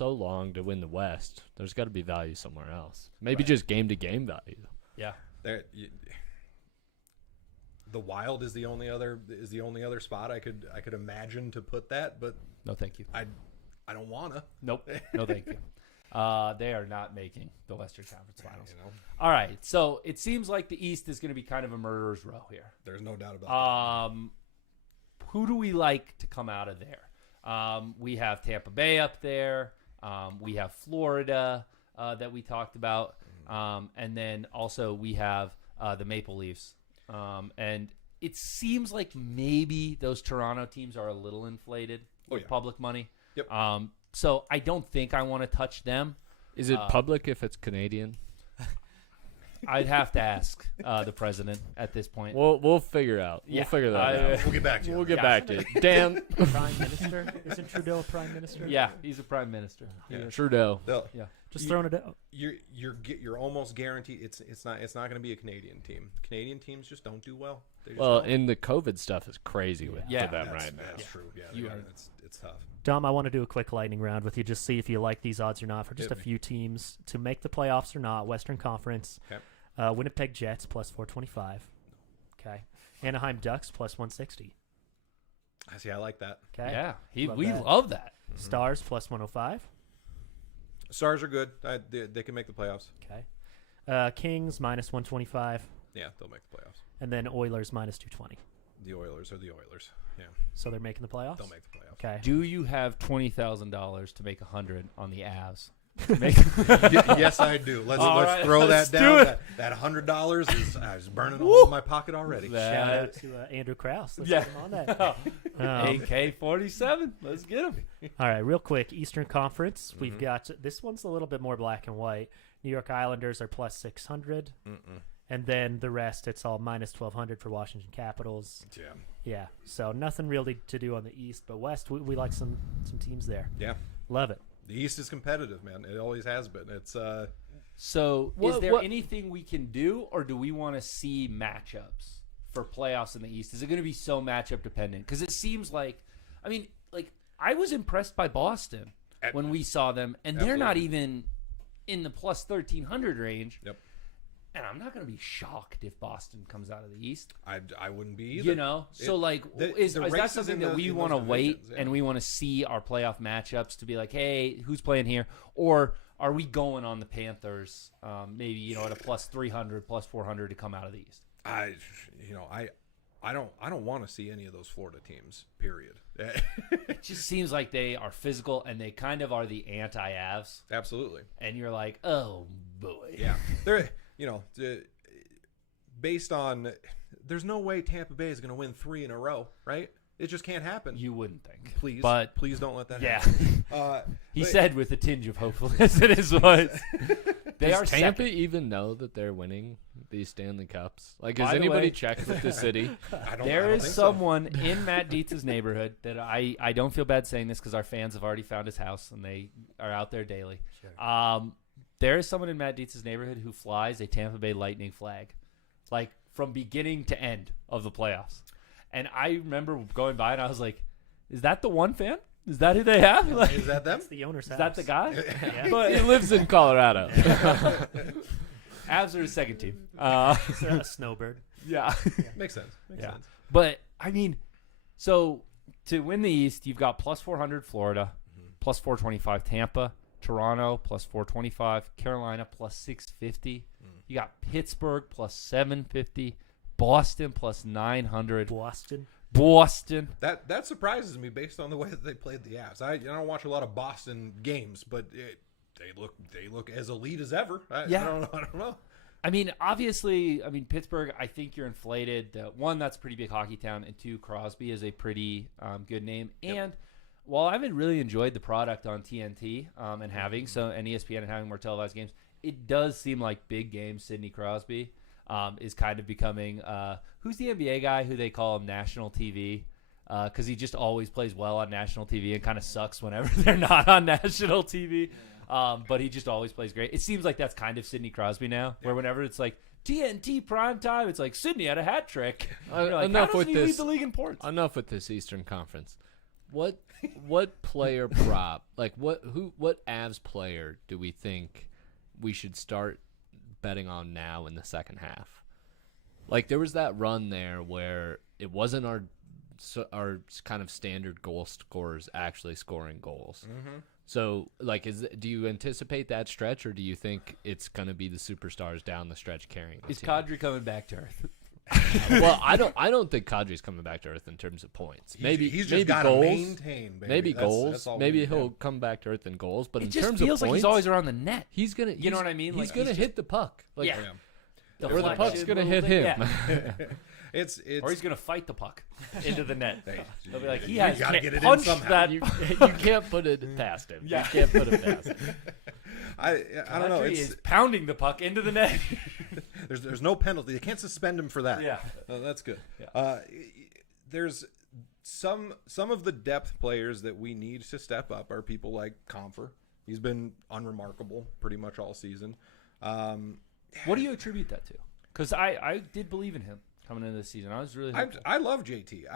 long to win the West, there's got to be value somewhere else. Maybe just game to game value. Yeah. The Wild is the only other spot I could imagine to put that, but No, thank you. I don't wanna. Nope. No, thank you. They are not making the Western Conference Finals. You know, All right. So it seems like the East is going to be kind of a murderer's row here. there's no doubt about Who do we like to come out of there? We have Tampa Bay up there. We have Florida that we talked about. And then also we have the Maple Leafs. And it seems like maybe those Toronto teams are a little inflated with public money. Yep. So I don't think I want to touch them. Is it public if it's Canadian? I'd have to ask the president at this point. We'll figure out. Yeah. We'll figure that out. that. We'll get back to you. We'll get Yeah. back to it. Dan Prime Minister? Isn't Trudeau a Prime Minister? Yeah, he's a prime minister. Yeah. Trudeau. Yeah. Just throwing it out. You're almost guaranteed it's not going to be a Canadian team. Canadian teams just don't do well. They just Well, don't. and the COVID stuff is crazy with Yeah. for them that's, right now. that's true. Yeah, You yeah, are- it's tough. Dom, I want to do a quick lightning round with you, just see if you like these odds or not for just Hit a me. few teams to make the playoffs or not. Western Conference. Okay. Winnipeg Jets plus 425. Okay. Anaheim Ducks plus 160. I see. I like that. Okay. Yeah, Love we that. love that. Stars plus 105. Stars are good. They can make the playoffs. Okay. Kings minus 125. Yeah, they'll make the playoffs. And then Oilers minus 220. The Oilers are the Oilers. Yeah, So they're making the playoffs? they'll make the playoffs. Okay. Do you have $20,000 to make 100 on the Avs? Yes, I do. Let's All right, throw let's that do down. it. That $100 is burning a hole in my pocket already. That- Shout out to Andrew Krause. Let's Yeah. get him on that. AK-47. Let's get him. All right, real quick. Eastern Conference. We've got this one's a little bit more black and white. New York Islanders are plus 600. And then the rest, it's all minus 1,200 for Washington Capitals. Yeah. Yeah, so nothing really to do on the East, but West, we like some teams there. Yeah. Love it. The East is competitive, man. It always has been. It's So, What- is there what- anything we can do, or do we want to see matchups for playoffs in the East? Is it going to be so matchup dependent? Because it seems like, I mean, like I was impressed by Boston when we saw them, and they're not even in the plus 1,300 range. Yep. And I'm not going to be shocked if Boston comes out of the East. I wouldn't be either. You know, so the is race that is something in that the- we in want to those wait divisions, yeah. and we want to see our playoff matchups to be like, hey, who's playing here? Or are we going on the Panthers? Maybe at a plus 300, plus 400 to come out of the East. I don't want to see any of those Florida teams. Period. It just seems like they are physical and they kind of are the anti-Avs. Absolutely. And you're like, oh boy. Yeah. They're based on. There's no way Tampa Bay is going to win 3 in a row, right? It just can't happen. You wouldn't think. Please, But please don't let that yeah. happen. He But- said with a tinge of hopefulness in his voice. They Does are Tampa second. even know that they're winning these Stanley Cups? Like, By has the anybody way- checked with the city? I don't There is think someone in Matt Dietz's neighborhood that I don't feel bad saying this because our fans have already found his house and they are out there daily. Sure. There is someone in Matt Dietz's neighborhood who flies a Tampa Bay Lightning flag, like from beginning to end of the playoffs. And I remember going by and I was like, "Is that the one fan? Is that who they have? So. Like, Is that them? That's the owner's is house. that the guy?" Yeah. He But lives in Colorado. Avs are his second team. It's a snowbird. Yeah. Makes sense. Makes Yeah. sense. But I mean, so to win the East, you've got plus 400 Florida, plus 425 Tampa, Toronto plus 425, Carolina plus 650. You got Pittsburgh plus 750, Boston plus 900. Boston. That surprises me based on the way that they played the Avs. I don't watch a lot of Boston games, but they look as elite as ever. I don't know. I mean, obviously, Pittsburgh, I think you're inflated. One, that's a pretty big hockey town, and two, Crosby is a pretty good name. Yep. And while I haven't really enjoyed the product on TNT and ESPN and having more televised games, it does seem like big game Sidney Crosby is kind of becoming who's the NBA guy who they call him national TV? Because he just always plays well on national TV and kind of sucks whenever they're not on national TV. But he just always plays great. It seems like that's kind of Sidney Crosby now, where whenever it's like TNT prime time, it's like Sidney had a hat trick. Like, enough how with does he this. lead the league in points? Enough with this Eastern Conference. What player prop, like what Avs player do we think we should start betting on now in the second half? Like there was that run there where it wasn't our kind of standard goal scorers actually scoring goals. Mm-hmm. So, like, do you anticipate that stretch, or do you think it's going to be the superstars down the stretch carrying the Is team? Kadri coming back to earth? Well, I don't think Kadri's coming back to earth in terms of points. He's just maybe got to goals, maintain, baby. maybe That's goals. all Maybe we he'll need. come back to earth in goals. But It in just terms feels of like points, he's always around the net. he's gonna. You know what I mean? He's Like, gonna he's hit the puck. Like, Yeah. or the puck's Deflection, gonna little hit thing. him. Yeah. It's Or he's going to fight the puck into the net. Hey, They'll be like, he you has gotta can't get it in punch somehow. that. you can't put it past him. Yeah. You can't put it past him. I don't know. Kadri It's, is pounding the puck into the net. there's no penalty. They can't suspend him for that. Yeah. That's good. Yeah. There's some of the depth players that we need to step up are people like Comfer. He's been unremarkable pretty much all season. What do you attribute that to? Because I did believe in him coming into this season. I was really hopeful. I love JT.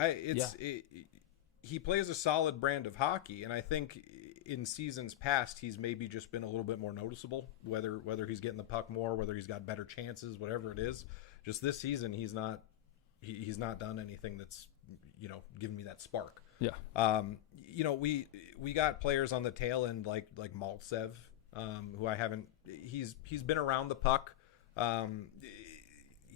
He plays a solid brand of hockey, and I think in seasons past he's maybe just been a little bit more noticeable. Whether he's getting the puck more, whether he's got better chances, whatever it is. Just this season, he's not done anything that's giving me that spark. Yeah. We got players on the tail end like Maltsev, who I haven't. He's been around the puck.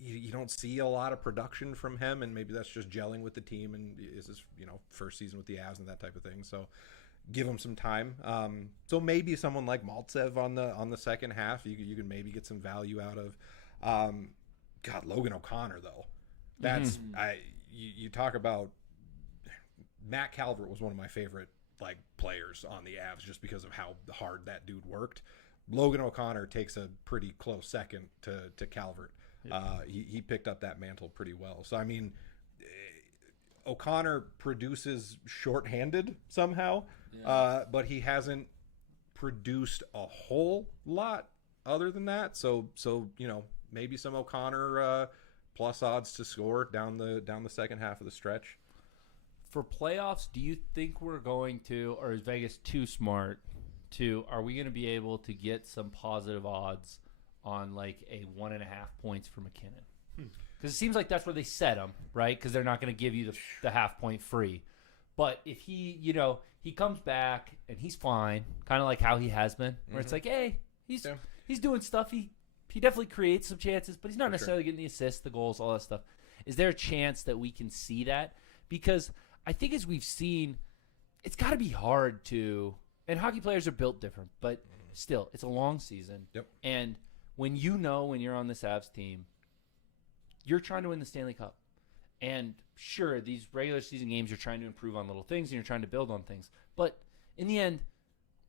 You don't see a lot of production from him, and maybe that's just gelling with the team and is his first season with the Avs and that type of thing. So give him some time. So maybe someone like Maltsev on the second half, you can maybe get some value out of. Logan O'Connor though, that's you talk about. Matt Calvert was one of my favorite players on the Avs just because of how hard that dude worked. Logan O'Connor takes a pretty close second to Calvert. He picked up that mantle pretty well. So, I mean, O'Connor produces shorthanded somehow, but he hasn't produced a whole lot other than that. So maybe some O'Connor plus odds to score down the second half of the stretch. For playoffs, do you think we're going to, or is Vegas too smart to, are we going to be able to get some positive odds on a 1.5 points for McKinnon? Because it seems like that's where they set him, right? Because they're not going to give you the half point free. But if he comes back and he's fine, kind of like how he has been, where it's like, hey, he's doing stuff. He definitely creates some chances, but he's not necessarily getting the assists, the goals, all that stuff. Is there a chance that we can see that? Because I think as we've seen, it's got to be hard to, and hockey players are built different, but still, it's a long season. Yep. And when you're on this Avs team, you're trying to win the Stanley Cup. And sure, these regular season games, you're trying to improve on little things and you're trying to build on things. But in the end,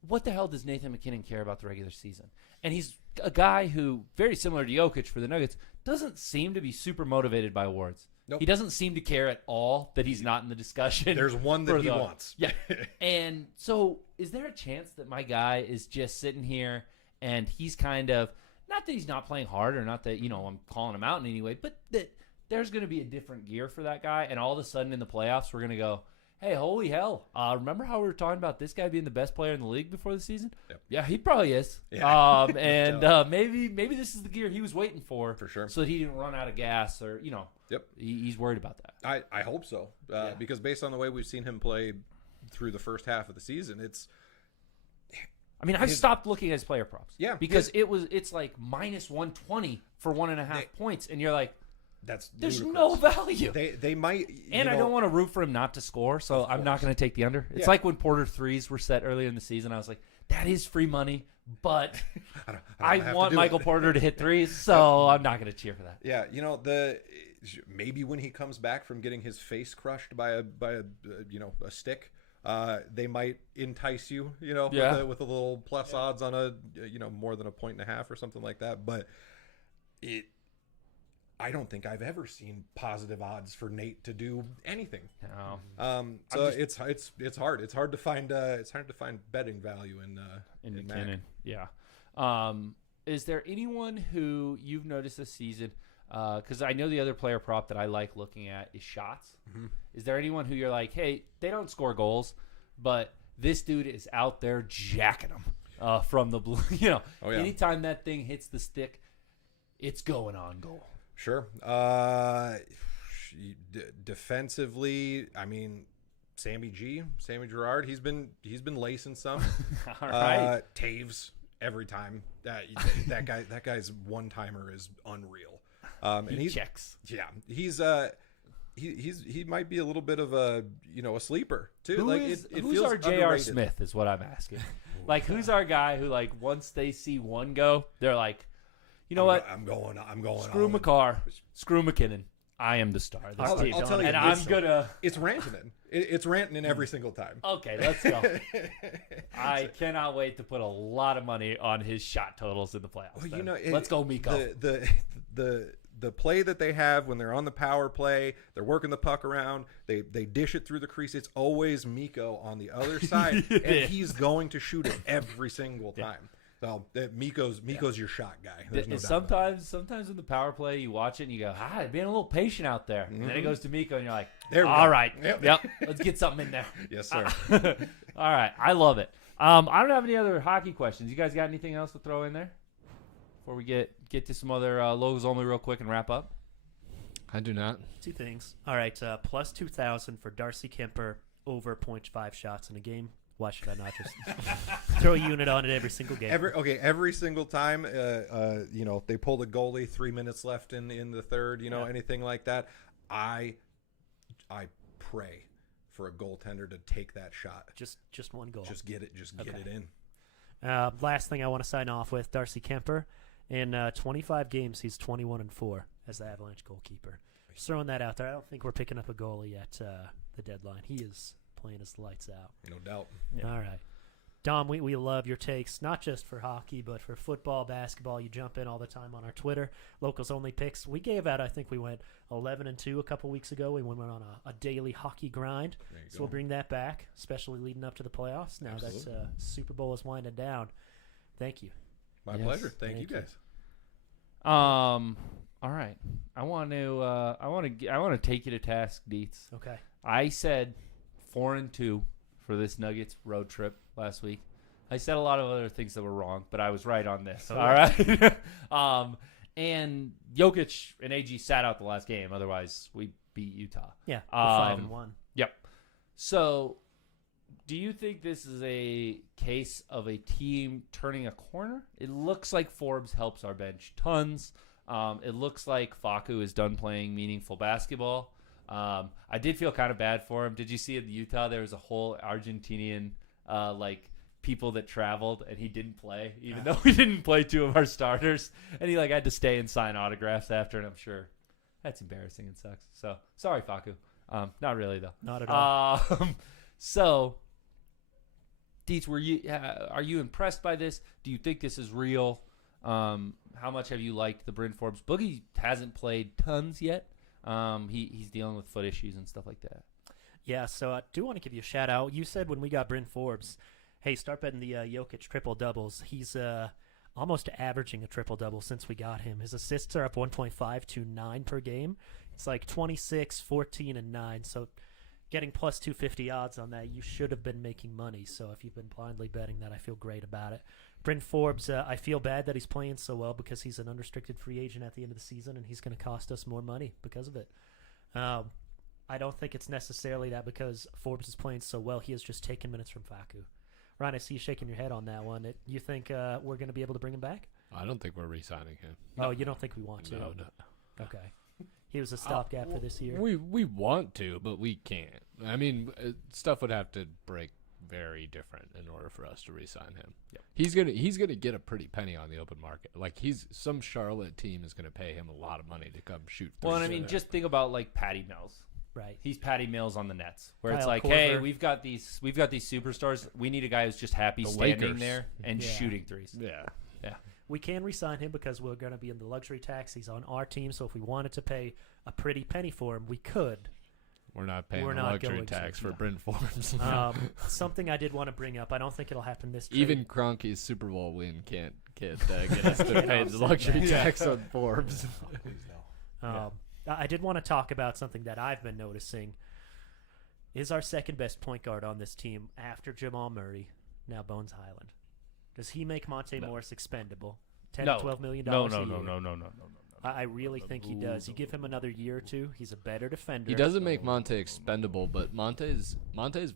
what the hell does Nathan McKinnon care about the regular season? And he's a guy who, very similar to Jokic for the Nuggets, doesn't seem to be super motivated by awards. Nope. He doesn't seem to care at all that he's not in the discussion. There's one that he wants. Yeah. And so is there a chance that my guy is just sitting here and he's kind of, not that he's not playing hard or not that, I'm calling him out in any way, but that there's going to be a different gear for that guy. And all of a sudden in the playoffs, we're going to go, hey, holy hell! Remember how we were talking about this guy being the best player in the league before the season? Yep. Yeah, he probably is. Yeah. And maybe this is the gear he was waiting for sure, so that he didn't run out of gas or Yep. He's worried about that. I hope so, because based on the way we've seen him play through the first half of the season, I've stopped looking at his player props. Yeah, because it's like minus 120 for 1.5 points, and you're like, there's ludicrous. no value. They might, and I don't want to root for him not to score, so I'm not going to take the under. It's like when Porter threes were set earlier in the season. I was like, that is free money, but I want Michael Porter to hit threes, so I'm not going to cheer for that. Yeah, maybe when he comes back from getting his face crushed by a stick, they might entice you, with a little plus odds on a more than 1.5 or something like that. But I don't think I've ever seen positive odds for Nate to do anything. No. So it's hard. It's hard to find betting value in McKinnon. Yeah. Is there anyone who you've noticed this season? Because I know the other player prop that I like looking at is shots. Mm-hmm. Is there anyone who you're like, hey, they don't score goals, but this dude is out there jacking them from the blue? Anytime that thing hits the stick, it's going on goal. Sure. Defensively, Sammy Gerard, he's been lacing some. All right. Taves every time. That guy's one-timer is unreal. He checks. Yeah. He might be a little bit of a sleeper too. Who's our J.R. Smith is what I'm asking. Who's our guy who once they see one go, they're like, you know what? I'm going. Screw McCarr. Screw McKinnon. I am the star of this team. I'll tell you, and I'm gonna. It's Rantanen. It's Rantanen every single time. Okay, let's go. I cannot wait to put a lot of money on his shot totals in the playoffs. Well, let's go, Mikko. The play that they have when they're on the power play, they're working the puck around. They dish it through the crease. It's always Mikko on the other side, and he's going to shoot it every single time. So Mikko's your shot guy. There's no doubt. Sometimes in the power play, you watch it and you go, being a little patient out there. Mm-hmm. And then it goes to Mikko and you're like, all right, yep, let's get something in there. Yes, sir. All right, I love it. I don't have any other hockey questions. You guys got anything else to throw in there before we get to some other logos only real quick and wrap up? I do not. Two things. All right, plus 2,000 for Darcy Kemper over 0.5 shots in a game. Why should I not just throw a unit on it every single game? Every single time, they pull the goalie 3 minutes left in the third, anything like that. I pray for a goaltender to take that shot. Just one goal. Just get it in. Last thing I want to sign off with, Darcy Kemper. In 25 games, he's 21-4 as the Avalanche goalkeeper. Just throwing that out there. I don't think we're picking up a goalie at the deadline. He is playing his lights out. No doubt. Yeah. All right. Dom, we love your takes, not just for hockey, but for football, basketball. You jump in all the time on our Twitter. Locals Only Picks. We gave out, I think we went 11-2 a couple weeks ago. We went on a daily hockey grind. So we'll bring that back, especially leading up to the playoffs. Now that Super Bowl is winding down. Thank you. My pleasure. Thank you guys. All right. I want to take you to task, Dietz. Okay. I said 4-2 for this Nuggets road trip last week. I said a lot of other things that were wrong, but I was right on this. All right. And Jokic and AG sat out the last game. Otherwise, we beat Utah. Yeah. 5-1. Yep. So, do you think this is a case of a team turning a corner? It looks like Forbes helps our bench tons. It looks like Facu is done playing meaningful basketball. I did feel kind of bad for him. Did you see in Utah there was a whole Argentinian people that traveled and he didn't play, even though we didn't play two of our starters, and he had to stay and sign autographs after, and I'm sure that's embarrassing and sucks. So sorry, Facu. Not really though. Not at all. So, Dietz, are you impressed by this? Do you think this is real? How much have you liked the Bryn Forbes? Boogie hasn't played tons yet. He's dealing with foot issues and stuff like that. Yeah, so I do want to give you a shout out. You said when we got Bryn Forbes, hey, start betting the Jokic triple doubles. He's almost averaging a triple double since we got him. His assists are up 1.5 to 9 per game. It's like 26, 14, and 9. So getting plus 250 odds on that, you should have been making money. So if you've been blindly betting that, I feel great about it. Bryn Forbes, I feel bad that he's playing so well because he's an unrestricted free agent at the end of the season, and he's going to cost us more money because of it. I don't think it's necessarily that because Forbes is playing so well, he has just taken minutes from Facu. Ryan, I see you shaking your head on that one. You think we're going to be able to bring him back? I don't think we're re-signing him. Oh, you don't think we want to? No. Okay. He was a stopgap for this year. We want to, but we can't. I mean, stuff would have to break very different in order for us to re-sign him. Yep. He's gonna get a pretty penny on the open market. Like some Charlotte team is gonna pay him a lot of money to come shoot. Well, and I mean, just think about like Patty Mills. Right. He's Patty Mills on the Nets, where it's Kyle like, Korver. hey, we've got these superstars. We need a guy who's just happy The standing Lakers. there and Yeah. shooting threes. Yeah. We can re-sign him because we're going to be in the luxury tax. He's on our team, so if we wanted to pay a pretty penny for him, we could. We're not paying We're the not luxury going to, tax for no. Bryn Forbes. Something I did want to bring up. I don't think it'll happen this trade. Even Kroenke's Super Bowl win can't get us to Can't pay offset the luxury that. tax on Forbes. Please no. I did want to talk about something that I've been noticing. Is our second best point guard on this team after Jamal Murray now Bones Highland? Does he make Monte Morris expendable? $10 No. to $12 million No. a year? No. I really think he does. You give him another year or two, he's a better defender. He doesn't make Monte expendable, but Monte's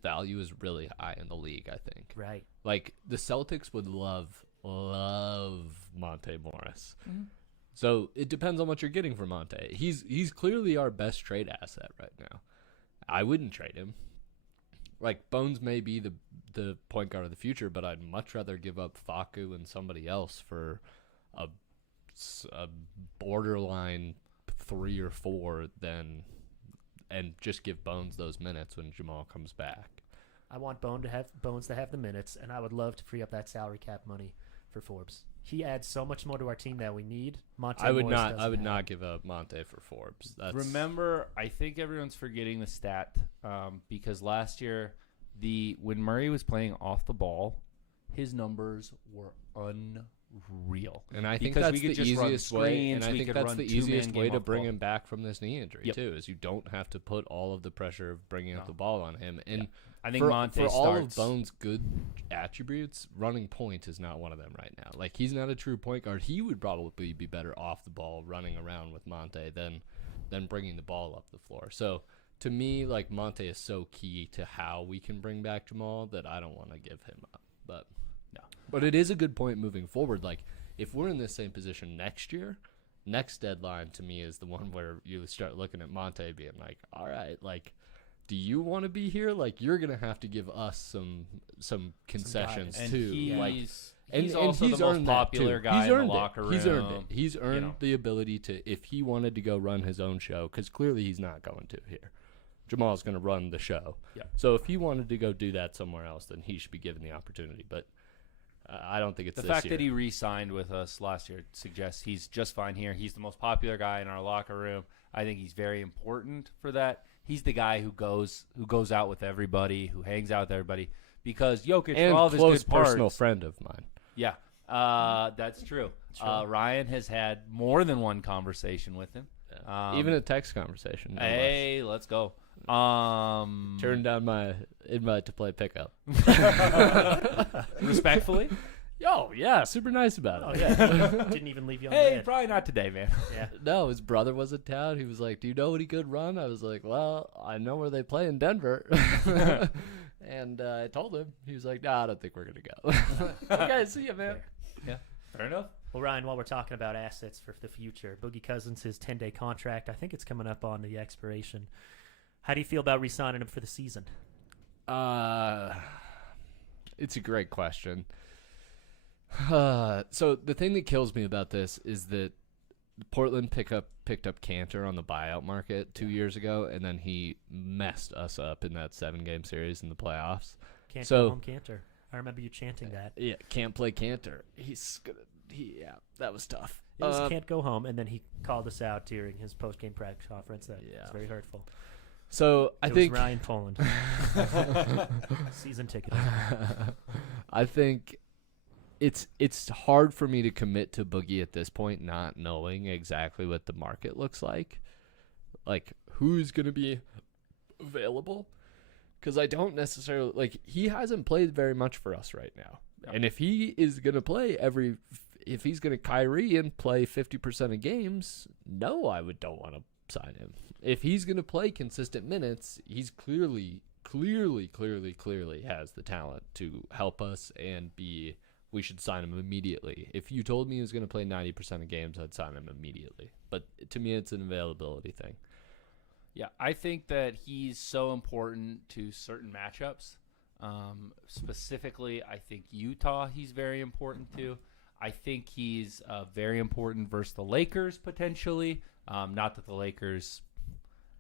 value is really high in the league, I think. Right. Like, the Celtics would love Monte Morris. Mm-hmm. So it depends on what you're getting for Monte. He's clearly our best trade asset right now. I wouldn't trade him. Like, Bones may be the point guard of the future, but I'd much rather give up Facu and somebody else for a borderline 3 or 4 and just give Bones those minutes when Jamal comes back. I want Bones to have the minutes, and I would love to free up that salary cap money for Forbes. He adds so much more to our team that we need. Monte I would Morris not doesn't have. not give up Monte for Forbes. Remember, I think everyone's forgetting the stat because last year, when Murray was playing off the ball, his numbers were unreal. And I think because that's we the could just run easiest way. And screens, I we think could that's run the two-man easiest way game to off the bring ball. him back from this knee injury Yep. too. Is you don't have to put all of the pressure of bringing up No. the ball on him. And I think for Monte all of starts. Bones' good attributes, running point is not one of them right now. Like, he's not a true point guard. He would probably be better off the ball running around with Monte than bringing the ball up the floor. So to me, like, Monte is so key to how we can bring back Jamal that I don't want to give him up. But No. But it is a good point moving forward. Like, if we're in the same position next year, next deadline to me is the one where you start looking at Monte being like, all right, like, do you want to be here? Like, you're gonna have to give us some concessions and too. he's, Like, he's also the most earned that, popular too. guy He's in the earned it. locker room. He's earned it. He's earned know. the ability to, if he wanted to go run his own show, because clearly he's not going to here. Jamal's going to run the show. Yeah. So if he wanted to go do that somewhere else, then he should be given the opportunity. But I don't think it's The this fact year. that he re-signed with us last year suggests he's just fine here. He's the most popular guy in our locker room. I think he's very important for that. He's the guy who goes out with everybody, who hangs out with everybody. Because Jokic, and for all of his close good parts, personal friend of mine. yeah, that's true. Ryan has had more than one conversation with him. Even a text conversation. No less. Hey, let's go. Turn down my invite to play pickup. Respectfully. Oh, yeah, super nice about Oh it. yeah, didn't even leave you on Hey, red. probably not today, man. Yeah. No, his brother was in town. He was like, do you know any good run? I was like, well, I know where they play in Denver. And I told him. He was like, I don't think we're going to go. Okay, see you, man. Yeah, fair enough. Well, Ryan, while we're talking about assets for the future, Boogie Cousins, his 10-day contract, I think it's coming up on the expiration. How do you feel about re-signing him for the season? It's a great question. So the thing that kills me about this is that Portland picked up Cantor on the buyout market 2 years ago, and then he messed us up in that 7-game series in the playoffs. Can't So- go home Cantor. I remember you chanting that. Yeah, can't play Cantor. That was tough. It was can't go home, and then he called us out during his post-game press conference. That Yeah. was very hurtful. So I It think was Ryan Poland. Season ticket. I think it's hard for me to commit to Boogie at this point, not knowing exactly what the market looks like who's going to be available. because I don't necessarily like. He hasn't played very much for us right now, and if he is gonna play if he's gonna Kyrie and play 50% of games, no, don't want to sign him. If he's gonna play consistent minutes, he's clearly has the talent to help us and be. We should sign him immediately. If you told me he was going to play 90% of games, I'd sign him immediately. But to me, it's an availability thing. Yeah, I think that he's so important to certain matchups. Specifically, I think Utah he's very important to. I think he's very important versus the Lakers potentially. Not that the Lakers,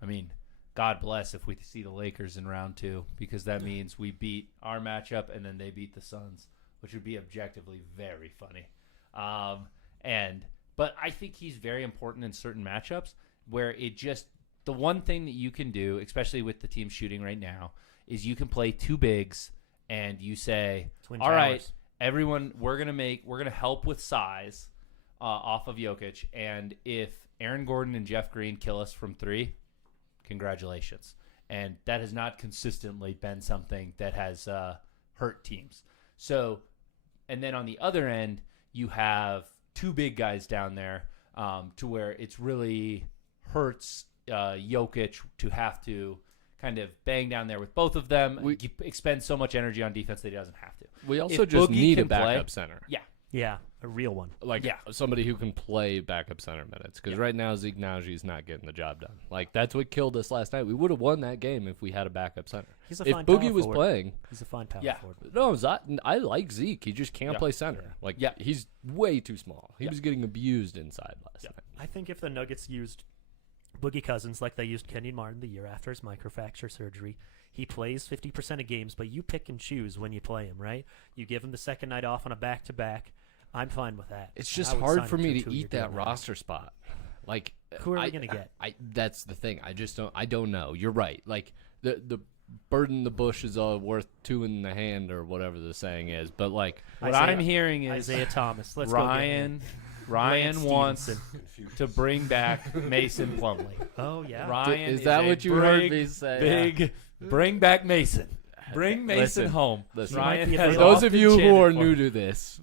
I mean, God bless if we see the Lakers in round 2 because that means we beat our matchup and then they beat the Suns, which would be objectively very funny. But I think he's very important in certain matchups where the one thing that you can do, especially with the team shooting right now, is you can play 2 bigs and you say, all right, everyone, we're gonna help with size off of Jokic, and if Aaron Gordon and Jeff Green kill us from 3, congratulations. And that has not consistently been something that has hurt teams. So, and then on the other end, you have 2 big guys down there to where it's really hurts Jokic to have to kind of bang down there with both of them. You expend so much energy on defense that he doesn't have to. We also just need a backup play, center. Yeah, a real one. Somebody who can play backup center minutes. Because right now, Zeke Naji is not getting the job done. Like, that's what killed us last night. We would have won that game if we had a backup center. He's a if fine Boogie power was forward. playing. He's a fine power forward. No, I like Zeke. He just can't play center. He's way too small. He was getting abused inside last night. I think if the Nuggets used Boogie Cousins like they used Kenyon Martin the year after his microfracture surgery, he plays 50% of games, but you pick and choose when you play him, right? You give him the second night off on a back-to-back. I'm fine with that. It's just hard for me to eat that roster spot. Like, who are we going to get? That's the thing. I don't know. You're right. Like, the bird in the bush is worth 2 in the hand or whatever the saying is. But, like, what I'm hearing is Isaiah Thomas. Let's Ryan wants to bring back Mason Plumlee. Oh, yeah. Ryan is that what you heard me say? Bring back Mason. Bring Mason home. Listen, Ryan for has for those often of you who chanted are for new him. to this,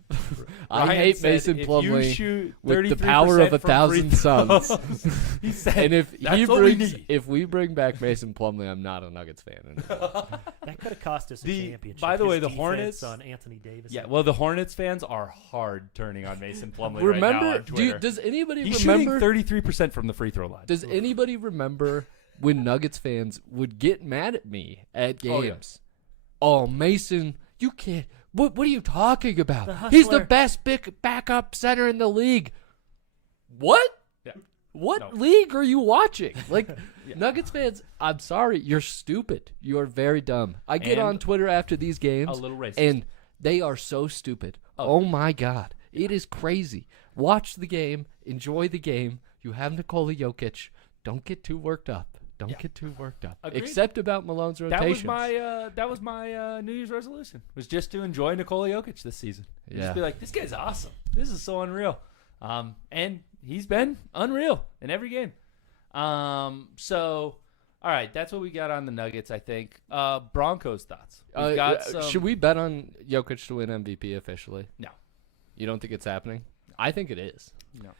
Ryan I hate said, Mason if Plumlee you shoot with the 33% power of from 1,000 free suns. throws, he said, And if that's what we need. if we bring back Mason Plumlee, I'm not a Nuggets fan anymore. That could have cost us a championship. By the way, His the defense Hornets on Anthony Davis. Yeah, well, the Hornets fans are hard turning on Mason Plumlee right now Remember? on Twitter. Does anybody He's remember? shooting 33% from the free throw line. Does anybody remember when Nuggets fans would get mad at me at games? Oh, Mason, you can't. What are you talking about? The He's the hustler. best backup center in the league. What? Yeah. What No. league are you watching? Like, Nuggets fans, I'm sorry. You're stupid. You are very dumb. I get And on Twitter after these games. a little racist. And they are so stupid. Oh, my God. It is crazy. Watch the game. Enjoy the game. You have Nikola Jokic. Don't get too worked up. Don't get too worked up. Agreed. Except about Malone's rotations. That was my New Year's resolution. Was just to enjoy Nikola Jokic this season. Just be like, this guy's awesome. This is so unreal. And he's been unreal in every game. So, all right, that's what we got on the Nuggets. I think. Broncos thoughts. We've got some. Should we bet on Jokic to win MVP officially? No. You don't think it's happening? I think it is. No.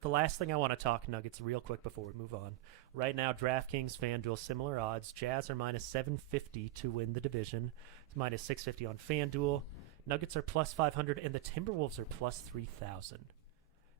The last thing I want to talk Nuggets real quick before we move on. Right now, DraftKings, FanDuel, similar odds. Jazz are minus 750 to win the division. It's minus 650 on FanDuel. Nuggets are plus 500, and the Timberwolves are plus 3,000.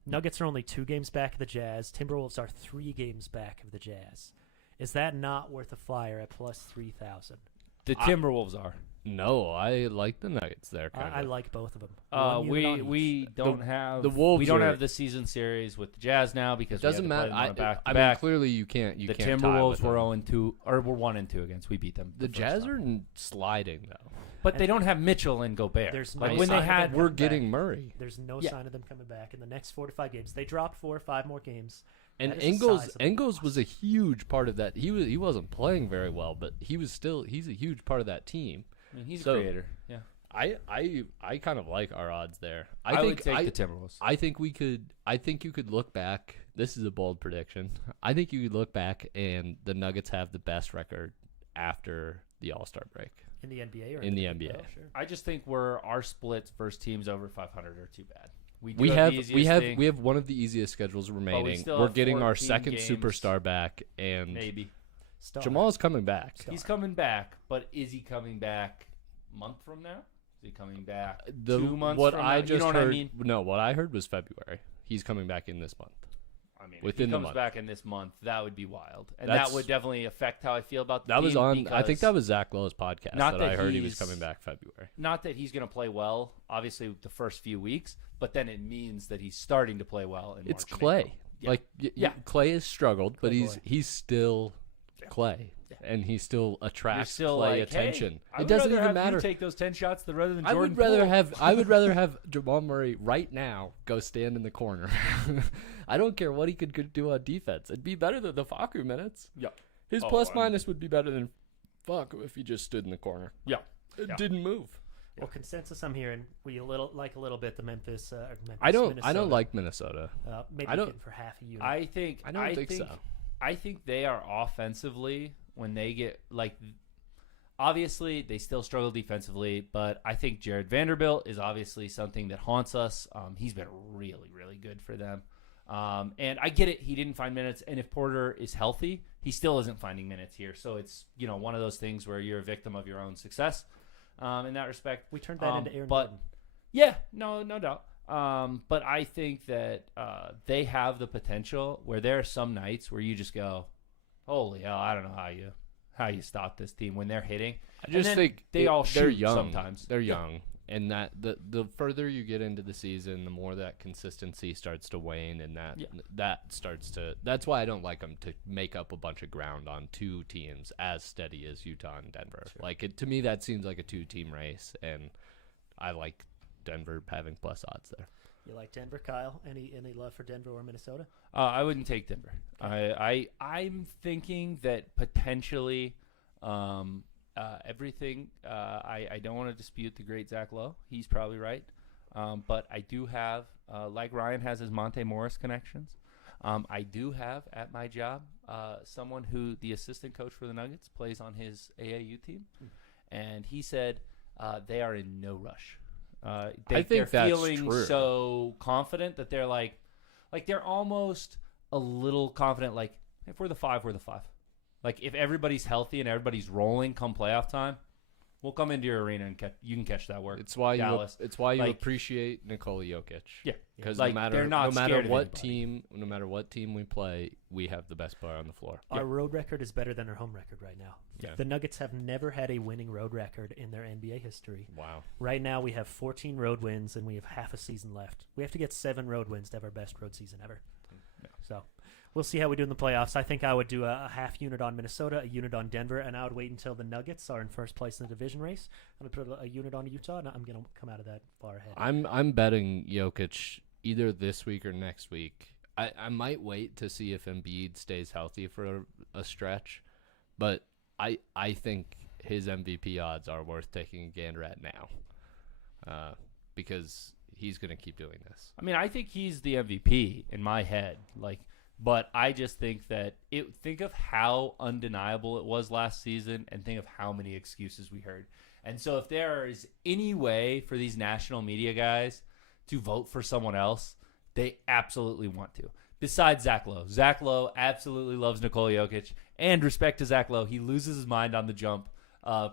Nuggets are only 2 games back of the Jazz. Timberwolves are 3 games back of the Jazz. Is that not worth a flyer at plus 3,000? The Timberwolves are. No, I like the Nuggets there. I like both of them. One unit on each. We don't have the Wolves. We don't are, have the season series with the Jazz now because It doesn't we had to matter. play them on a back to I mean, back. clearly you can't. You The can't tie Timberwolves with were them. 0-2 or were 1-2 against. We beat them. The first Jazz time. are sliding though. But they don't have Mitchell and Gobert. There's like no when they sign of had them We're coming getting back. Murray. There's no Yeah. sign of them coming back in the next 4 to 5 games. They dropped 4 or 5 more games. And That is a Ingles sizable loss. was a huge part of that. He wasn't playing very well, but he's a huge part of that team. I mean, he's So- a creator. Yeah, I kind of like our odds there. I would take the Timberwolves. I think you could look back. This is a bold prediction. I think you could look back and the Nuggets have the best record after the All-Star break. In the NBA or In the NBA? NBA. Oh, sure. I just think our splits versus teams over 500 are too bad. We the have easiest thing. we have one of the easiest schedules remaining. still We're have getting our 14 second games. superstar back, and Maybe Star. Jamal's coming back. Star. he's coming back, but is he coming back a month from now? Is he coming back The 2 months what from I now? just You know what heard. I mean? No, what I heard was February. He's coming back in this month. I mean, Within if the he comes month. back in this month, that would be wild, and That's- that would definitely affect how I feel about the That was team on. I think because that was Zach Lowe's podcast Not that that I heard he was he's- coming back February. not that he's going to play well, obviously the first few weeks, but then it means that he's starting to play well. In It's March and Clay. April. Yeah. Like Yeah. Clay has struggled, but Clay he's boy. he's still Clay, and he still You're attracts still Clay like, attention. Hey, I It would doesn't rather even have you matter. take those 10 shots rather than I Jordan would rather Poole. have Jamal Murray right now go stand in the corner. I don't care what he could do on defense. It'd be better than the Faku minutes. Yeah. His Oh, plus I'm- minus would be better than Faku if he just stood in the corner. Yeah. It Yeah. didn't move. Well, consensus I'm hearing we a little bit the Memphis. Memphis I don't Minnesota. like Minnesota. Maybe I don't- getting for half a unit. I think I don't think so. I think they are offensively when they get like. Obviously, they still struggle defensively, but I think Jared Vanderbilt is obviously something that haunts us. He's been really, really good for them. And I get it. He didn't find minutes. And if Porter is healthy, he still isn't finding minutes here. So it's, one of those things where you're a victim of your own success in that respect. we turned that into Aaron but Gordon. yeah, no doubt. But I think that they have the potential where there are some nights where you just go, holy hell, I don't know how you stop this team when they're hitting. I just then think they all they're shoot young. sometimes. They're young, and that the further you get into the season, the more that consistency starts to wane, and that starts to. That's why I don't like them to make up a bunch of ground on two teams as steady as Utah and Denver. Sure. Like to me, that seems like a 2-team race, and I like Denver having plus odds there. You like Denver, Kyle? Any love for Denver or Minnesota? I wouldn't take Denver. I'm thinking that potentially everything. I don't want to dispute the great Zach Lowe. He's probably right. But I do have, like Ryan has his Monte Morris connections. I do have at my job someone who the assistant coach for the Nuggets plays on his AAU team, and he said they are in no rush. I think they're that's feeling true. so confident that they're like they're almost a little confident. Like if we're the 5, we're the 5. Like if everybody's healthy and everybody's rolling come playoff time, we'll come into your arena and you can catch that work. It's why Dallas. you Like- appreciate Nikola Jokic. Yeah, Because like, no matter they're not no matter scared of what anybody. team we play, we have the best player on the floor. Our road record is better than our home record right now. Yeah. The Nuggets have never had a winning road record in their NBA history. Wow. Right now, we have 14 road wins, and we have half a season left. We have to get 7 road wins to have our best road season ever. Yeah. So we'll see how we do in the playoffs. I think I would do a half unit on Minnesota, a unit on Denver, and I would wait until the Nuggets are in first place in the division race. I'm going to put a unit on Utah, and I'm going to come out of that far ahead. I'm betting Jokic either this week or next week. I might wait to see if Embiid stays healthy for a stretch, but I think his MVP odds are worth taking a gander at now, because he's going to keep doing this. I mean, I think he's the MVP in my head. But I just think that think of how undeniable it was last season, and think of how many excuses we heard. And so, if there is any way for these national media guys to vote for someone else, they absolutely want to. Besides Zach Lowe. Zach Lowe absolutely loves Nikola Jokic. And respect to Zach Lowe, he loses his mind on the jump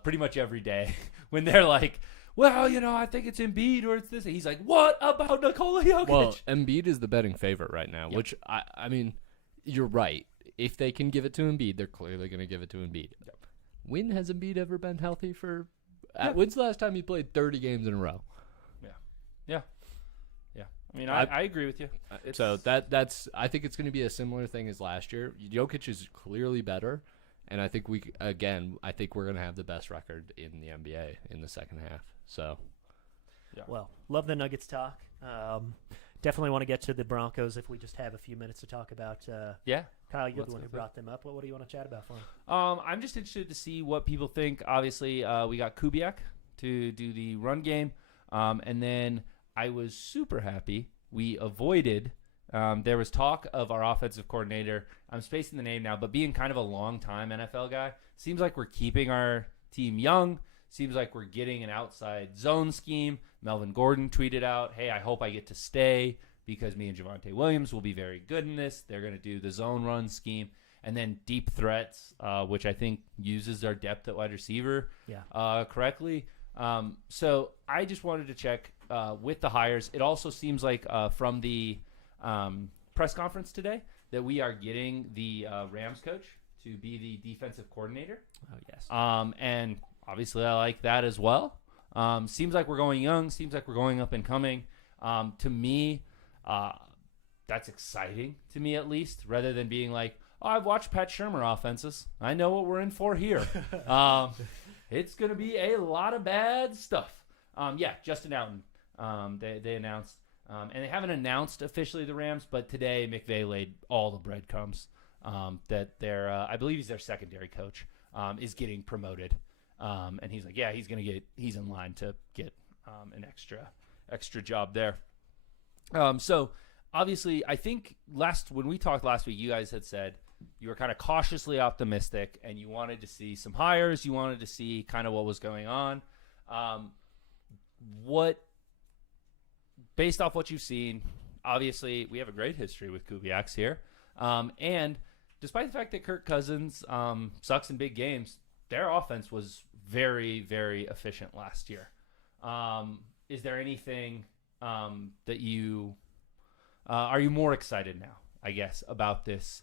pretty much every day when they're like, well, I think it's Embiid or it's this. And he's like, what about Nikola Jokic? Well, Embiid is the betting favorite right now, Yep. which I mean, you're right. If they can give it to Embiid, they're clearly going to give it to Embiid. Yep. When has Embiid ever been healthy for? Yeah. When's the last time he played 30 games in a row? Yeah. I mean, I agree with you. So that's I think it's going to be a similar thing as last year. Jokic is clearly better, and I think we're going to have the best record in the NBA in the second half. So Well, love the Nuggets talk. Definitely want to get to the Broncos if we just have a few minutes to talk about. Yeah. Kyle, you're Let's the one go who through. brought them up. What do you want to chat about for them? I'm just interested to see what people think. Obviously, we got Kubiak to do the run game. And then I was super happy we avoided there was talk of our offensive coordinator, I'm spacing the name now, but being kind of a long-time NFL guy. Seems like we're keeping our team young. Seems like we're getting an outside zone scheme. Melvin Gordon tweeted out, hey, I hope I get to stay because me and Javonte Williams will be very good in this. They're going to do the zone run scheme. And then deep threats, which I think uses our depth at wide receiver correctly. So I just wanted to check with the hires. It also seems like from the press conference today that we are getting the Rams coach to be the defensive coordinator. Oh, yes. And obviously I like that as well. Seems like we're going young. Seems like we're going up and coming. To me, that's exciting to me at least, rather than being like, oh, I've watched Pat Shurmur offenses. I know what we're in for here. It's going to be a lot of bad stuff. Justin Outten. They announced, and they haven't announced officially the Rams, but today McVay laid all the breadcrumbs that their, I believe he's their secondary coach, is getting promoted. And he's like, yeah, he's in line to get an extra job there. So obviously, I think when we talked last week, you guys had said you were kind of cautiously optimistic and you wanted to see some hires. You wanted to see kind of what was going on. Based off what you've seen, obviously we have a great history with Kubiak's here. And despite the fact that Kirk Cousins sucks in big games, their offense was very, very efficient last year. Is there anything that you are you more excited now, I guess, about this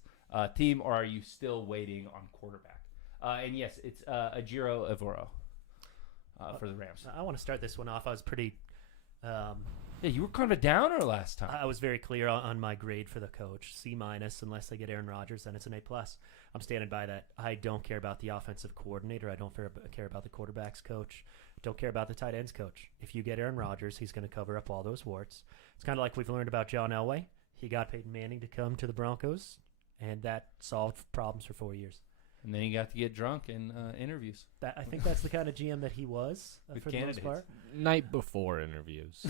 team, or are you still waiting on quarterback? And yes, it's Ajiro Evoro for the Rams. I want to start this one off. I was pretty. Yeah, you were kind of a downer last time. I was very clear on my grade for the coach, C-, unless they get Aaron Rodgers, then it's an A+. I'm standing by that. I don't care about the offensive coordinator. I don't care about the quarterback's coach. Don't care about the tight ends coach. If you get Aaron Rodgers, he's going to cover up all those warts. It's kind of like we've learned about John Elway. He got Peyton Manning to come to the Broncos, and that solved problems for 4 years. And then he got to get drunk in interviews. I think that's the kind of GM that he was With for candidates. the most part. Night before interviews.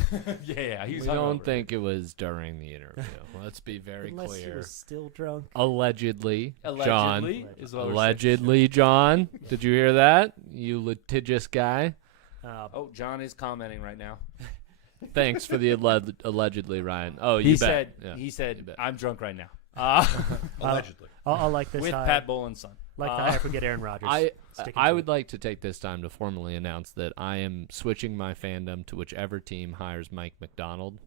yeah, he We was don't hungover. think it was during the interview. Let's be very Unless he clear. was still drunk. Allegedly, John. Allegedly is what we're saying. Allegedly, John. Did you hear that? You litigious guy. Oh, John is commenting right now. Thanks for the allegedly, Ryan. Oh, you He bet. said, Yeah. he said, You bet. I'm drunk right now. Allegedly. I'll like this With hire. Pat Bolin's son. Like the hire if we get Aaron Rodgers. Sticking I to would it. like to take this time to formally announce that I am switching my fandom to whichever team hires Mike McDonald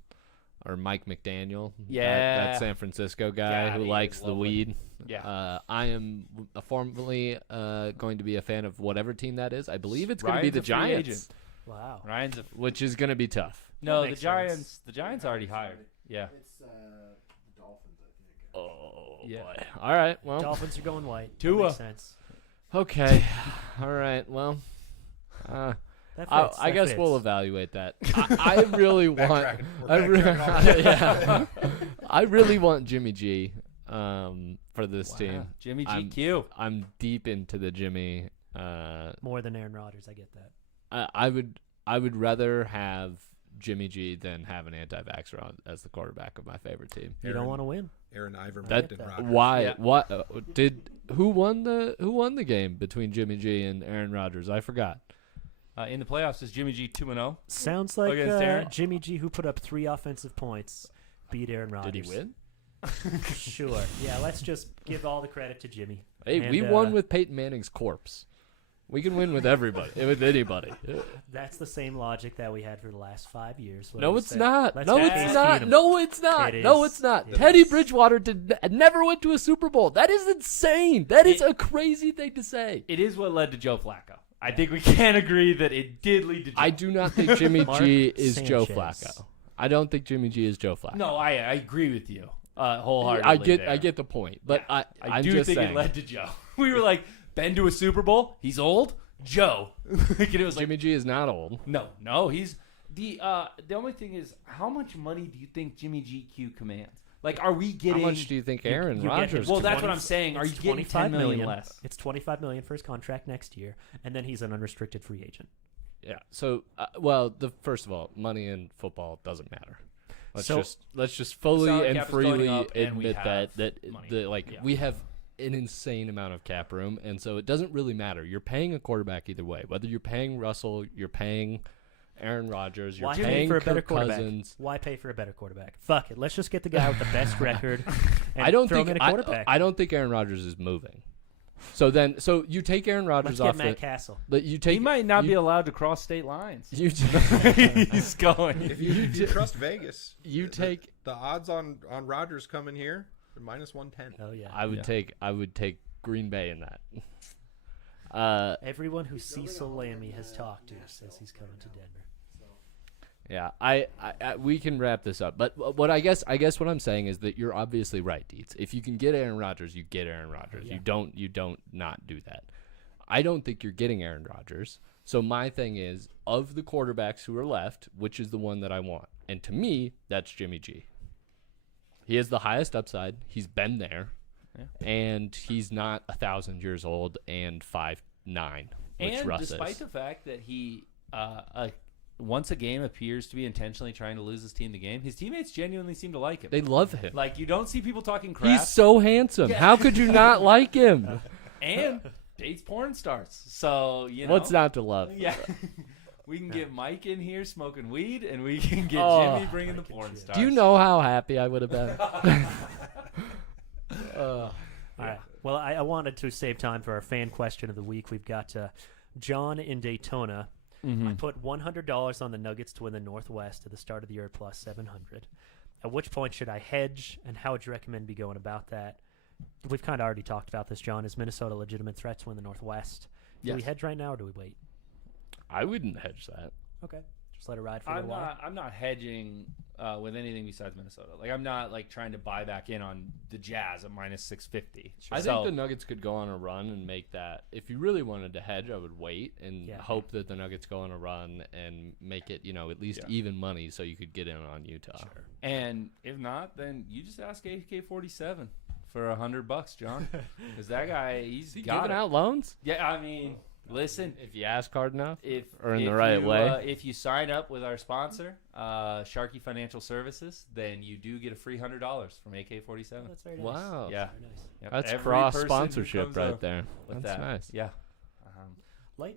or Mike McDaniel. Yeah. that San Francisco guy Yeah, who he likes is the lovely. weed. Yeah. I am formally going to be a fan of whatever team that is. I believe it's going to Ryan's be a the free Giants, agent. Wow. Ryan's a which is going to be tough. no. That The makes Giants. sense. The Giants already hired. Yeah. It's the Dolphins, I think. Oh Yeah. boy! All right, well, Dolphins are going white. That Tua. makes sense. okay, all right, well. That fits. I that guess fits. we'll evaluate that. I really want. Backtracking. I, We're re- backtracking all yeah. I really want Jimmy G for this team. Jimmy I'm- GQ. I'm deep into the Jimmy. More than Aaron Rodgers. I get that. I would rather have Jimmy G than have an anti-vaxxer on as the quarterback of my favorite team. You don't want to win. Aaron Iverman That- and that- Rodgers. Why? Yeah. What who won the game between Jimmy G and Aaron Rodgers? I forgot. In the playoffs, is Jimmy G 2-0? Sounds like Against Aaron? Jimmy G, who put up 3 offensive points, beat Aaron Rodgers. Did he win? Sure. Yeah, let's just give all the credit to Jimmy. Hey, And, we won with Peyton Manning's corpse. We can win with everybody, with anybody. That's the same logic that we had for the last 5 years. What No, do we it's say? not. Let's No, have it's Case not. Keenum. No, it's not. It No, is. it's not. It Teddy is. Bridgewater never went to a Super Bowl. That is insane. That is a crazy thing to say. It is what led to Joe Flacco. I think we can agree that it did lead to Joe. I do not think Jimmy Mark G is Joe Sanchez. Flacco. I don't think Jimmy G is Joe Flacco. No, I agree with you wholeheartedly. I get the point, but Yeah. I'm do just think saying. it led to Joe. We were like, been to a Super Bowl? He's old? Joe. Like, it was like, Jimmy G is not old. no, he's the only thing is, how much money do you think Jimmy GQ commands? Like, are we getting? How much do you think Aaron You get him Rodgers? Well, to that's what 20 I'm saying. Are it's you getting 25 $10 million less? It's $25 million for his contract next year, and then he's an unrestricted free agent. Yeah. So, first of all, money in football doesn't matter. Let's just fully salary and cap is going freely up, and we admit have that money. Yeah. we have an insane amount of cap room, and so it doesn't really matter. You're paying a quarterback either way, whether you're paying Russell, you're paying Aaron Rodgers, you're Why pay paying for a better Kirk quarterback? Cousins. Why pay for a better quarterback? Fuck it. Let's just get the guy with the best record and I don't throw think him in a quarterback. I don't think Aaron Rodgers is moving. So you take Aaron Rodgers Let's off get Matt Castle. you take He might not you- be allowed to cross state lines. you He's going. If you trust Vegas, you take the odds on Rodgers coming here are -110. Oh yeah. I would take Green Bay in that. Everyone who Cecil Lammy has talked to says he's coming to Denver. Yeah, I we can wrap this up. But what I guess what I'm saying is that you're obviously right, Dietz. If you can get Aaron Rodgers, you get Aaron Rodgers. Yeah. You don't not do that. I don't think you're getting Aaron Rodgers. So my thing is, of the quarterbacks who are left, which is the one that I want? And to me, that's Jimmy G. He has the highest upside. He's been there. Yeah. And he's not 1,000 years old and 5'9", which And Russ despite is. the fact that he once a game appears to be intentionally trying to lose his team the game, his teammates genuinely seem to like him. They love him. Like, you don't see people talking crap. He's so handsome. Yeah. How could you not like him? And dates porn stars. So, you know. What's not to love? Yeah. We can get Mike in here smoking weed, and we can get Oh, Jimmy bringing the porn stars. Do you know how happy I would have been? All right. Well, I wanted to save time for our fan question of the week. We've got John in Daytona. I put $100 on the Nuggets to win the Northwest at the start of the year plus 700. At which point should I hedge, and how would you recommend me going about that? We've kind of already talked about this, John. Is Minnesota a legitimate threat to win the Northwest? Do we Yes. hedge right now, or do we wait? I wouldn't hedge that. Okay. Just let it ride for a little while. I'm not hedging with anything besides Minnesota. Like, I'm not like trying to buy back in on the Jazz at -650. I think the Nuggets could go on a run and make that. If you really wanted to hedge, I would wait and hope that the Nuggets go on a run and make it, at least even money so you could get in on Utah. Sure. And if not, then you just ask AK-47 for $100, John, because that guy, he's got Giving it. out loans? Yeah, I mean, listen. If you ask hard enough? If Or in the right way? If you sign up with our sponsor, Sharky Financial Services, then you do get a free $100 from AK-47. That's very nice. Wow. Yeah. Very nice. Yep. That's Every cross person who sponsorship comes right up there. with That's that. nice. Yeah.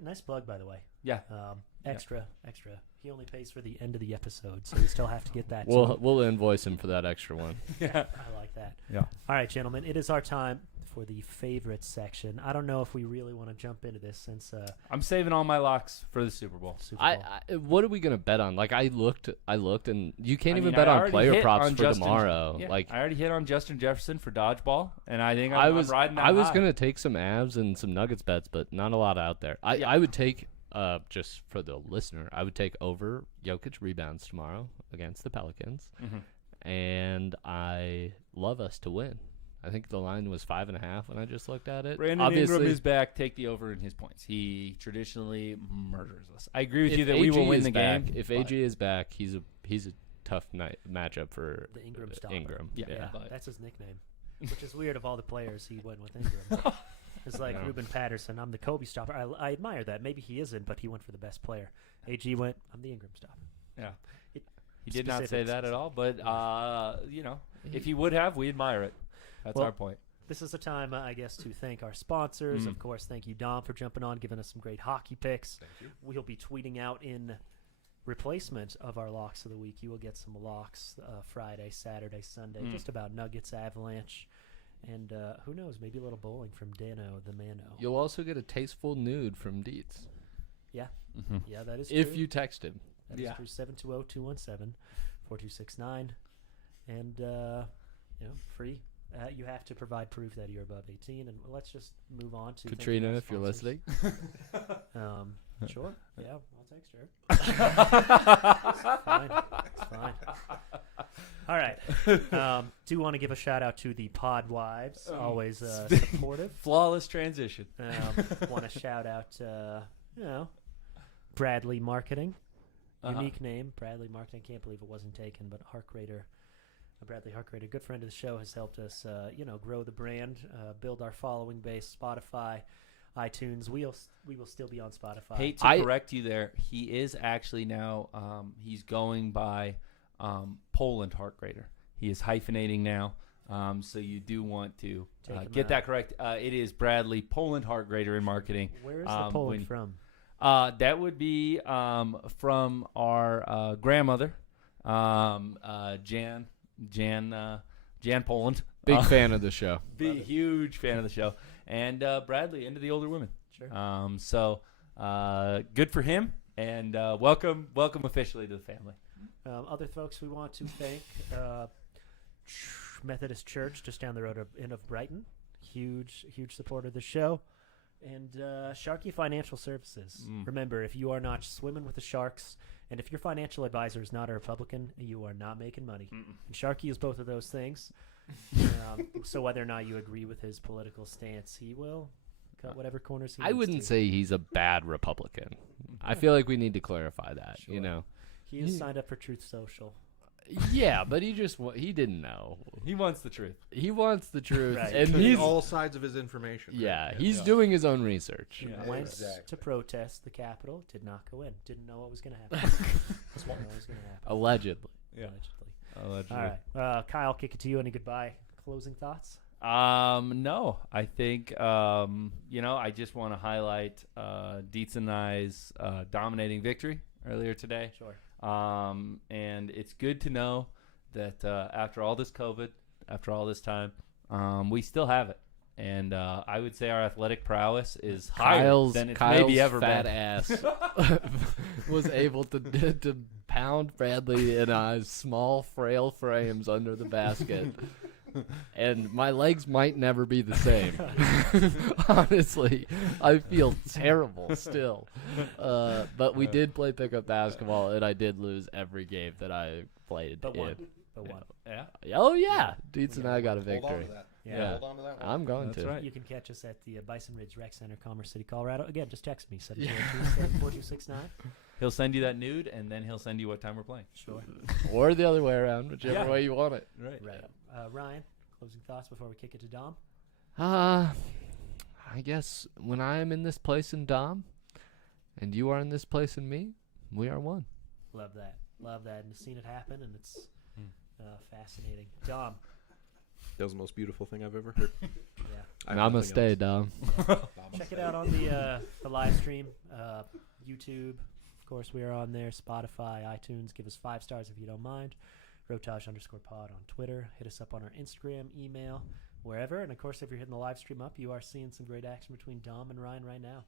Nice plug, by the way. Yeah. Extra. He only pays for the end of the episode, so we still have to get that. to him. We'll invoice him for that extra one. Yeah. I like that. Yeah. All right, gentlemen, it is our time for the favorite section. I don't know if we really want to jump into this since I'm saving all my locks for the Super Bowl. Super Bowl. What are we gonna bet on? Like I looked, and you can't I even mean, bet I on already player hit props on for Justin- tomorrow. Yeah, Like I already hit on Justin Jefferson for dodgeball, and I think I I'm was riding that I was high. gonna take some abs and some Nuggets bets, but not a lot out there. I would take just for the listener, I would take over Jokic rebounds tomorrow against the Pelicans, and I love us to win. I think the line was 5.5 when I just looked at it. Brandon Ingram is back. Take the over in his points. He traditionally murders us. I agree with you that we will win the game. If AG is back, he's a tough matchup for The Ingram stopper. Ingram. Yeah. But that's his nickname, which is weird of all the players he went with Ingram. It's like Ruben Patterson. I'm the Kobe stopper. I admire that. Maybe he isn't, but he went for the best player. AG went, I'm the Ingram stopper. Yeah. It- He did not say specific, that at all, but Yeah. if he would have, we admire it. That's Well, our point. This is the time, I guess, to thank our sponsors. Of course, thank you, Dom, for jumping on, giving us some great hockey picks. Thank you. We'll be tweeting out in replacement of our locks of the week. You will get some locks Friday, Saturday, Sunday, just about Nuggets, Avalanche, and who knows, maybe a little bowling from Dano the Mano. You'll also get a tasteful nude from Dietz Yeah, that is if true. you text him. That is true. 720-217-4269. And, free. You have to provide proof that you're above 18. And let's just move on to thanking Katrina, our if you're sponsors. listening. Sure. Yeah, I'll text her. It's fine. All right. Do want to give a shout out to the Pod Wives, always supportive. Flawless transition. Want to shout out, Bradley Marketing. Unique name, Bradley Marketing. Can't believe it wasn't taken, but Bradley Harkrader, good friend of the show, has helped us, grow the brand, build our following base. Spotify, iTunes. We will still be on Spotify. Hate to correct you there. He is actually now. He's going by Poland heart grader. He is hyphenating now. So you do want to get that correct. It is Bradley Poland heart grader in marketing. Where is the Poland from? That would be from our grandmother, Jan Poland. Big fan of the show. Huge fan of the show. And Bradley into the older women. Sure. So good for him, and welcome officially to the family. Other folks we want to thank, Methodist Church just down the road of Brighton, huge supporter of the show, and Sharky Financial Services. Remember, if you are not swimming with the sharks, and if your financial advisor is not a Republican, you are not making money. And Sharky is both of those things. So whether or not you agree with his political stance, he will cut whatever corners he I needs wouldn't to. say he's a bad Republican. I feel like we need to clarify that. Sure. You know. He is signed up for Truth Social. Yeah, but he didn't know. He wants the truth. He wants the truth, Right. and Getting he's all sides of his information. he's doing his own research. He Yeah. went Exactly. to protest the Capitol, did not go in, didn't know what was going to happen. Didn't know what was going to happen. Allegedly. Allegedly. All right, Kyle, kick it to you. Any goodbye closing thoughts? No, I think I just want to highlight Dietz and I's dominating victory earlier today. Sure. And it's good to know that after all this COVID, after all this time, we still have it. And I would say our athletic prowess is higher than it's maybe ever fat been. ass was able to pound Bradley in small, frail frames under the basket. And my legs might never be the same. Honestly, I feel terrible still. But we did play pickup basketball, and I did lose every game that I played But in. one. But one. Yeah. Oh, yeah. Dietz and I got a Hold on victory. to that. Yeah. Hold on to that one. I'm going That's to. right. You can catch us at the Bison Ridge Rec Center, Commerce City, Colorado. Again, just text me, 702-742-6269. He'll send you that nude, and then he'll send you what time we're playing. Sure. Or the other way around, whichever Yeah. way you want it. Right. Right. Ryan, closing thoughts before we kick it to Dom? I guess when I am in this place in Dom, and you are in this place in me, we are one. Love that. Love that. And seen it happen, and it's fascinating. Dom. That was the most beautiful thing I've ever heard. Yeah. I have nothing Namaste, else. Dom. Check it out on the live stream, YouTube. Of course, we are on there. Spotify, iTunes. Give us 5 stars if you don't mind. ROTAJ_pod on Twitter. Hit us up on our Instagram, email, wherever. And of course, if you're hitting the live stream up, you are seeing some great action between Dom and Ryan right now.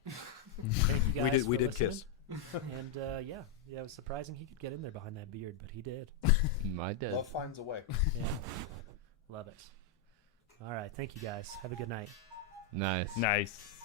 Thank you guys. We for did kiss. listening. And yeah, it was surprising he could get in there behind that beard, but he did. I did. Love finds a way. Yeah, love it. All right, thank you guys. Have a good night. Nice. Nice.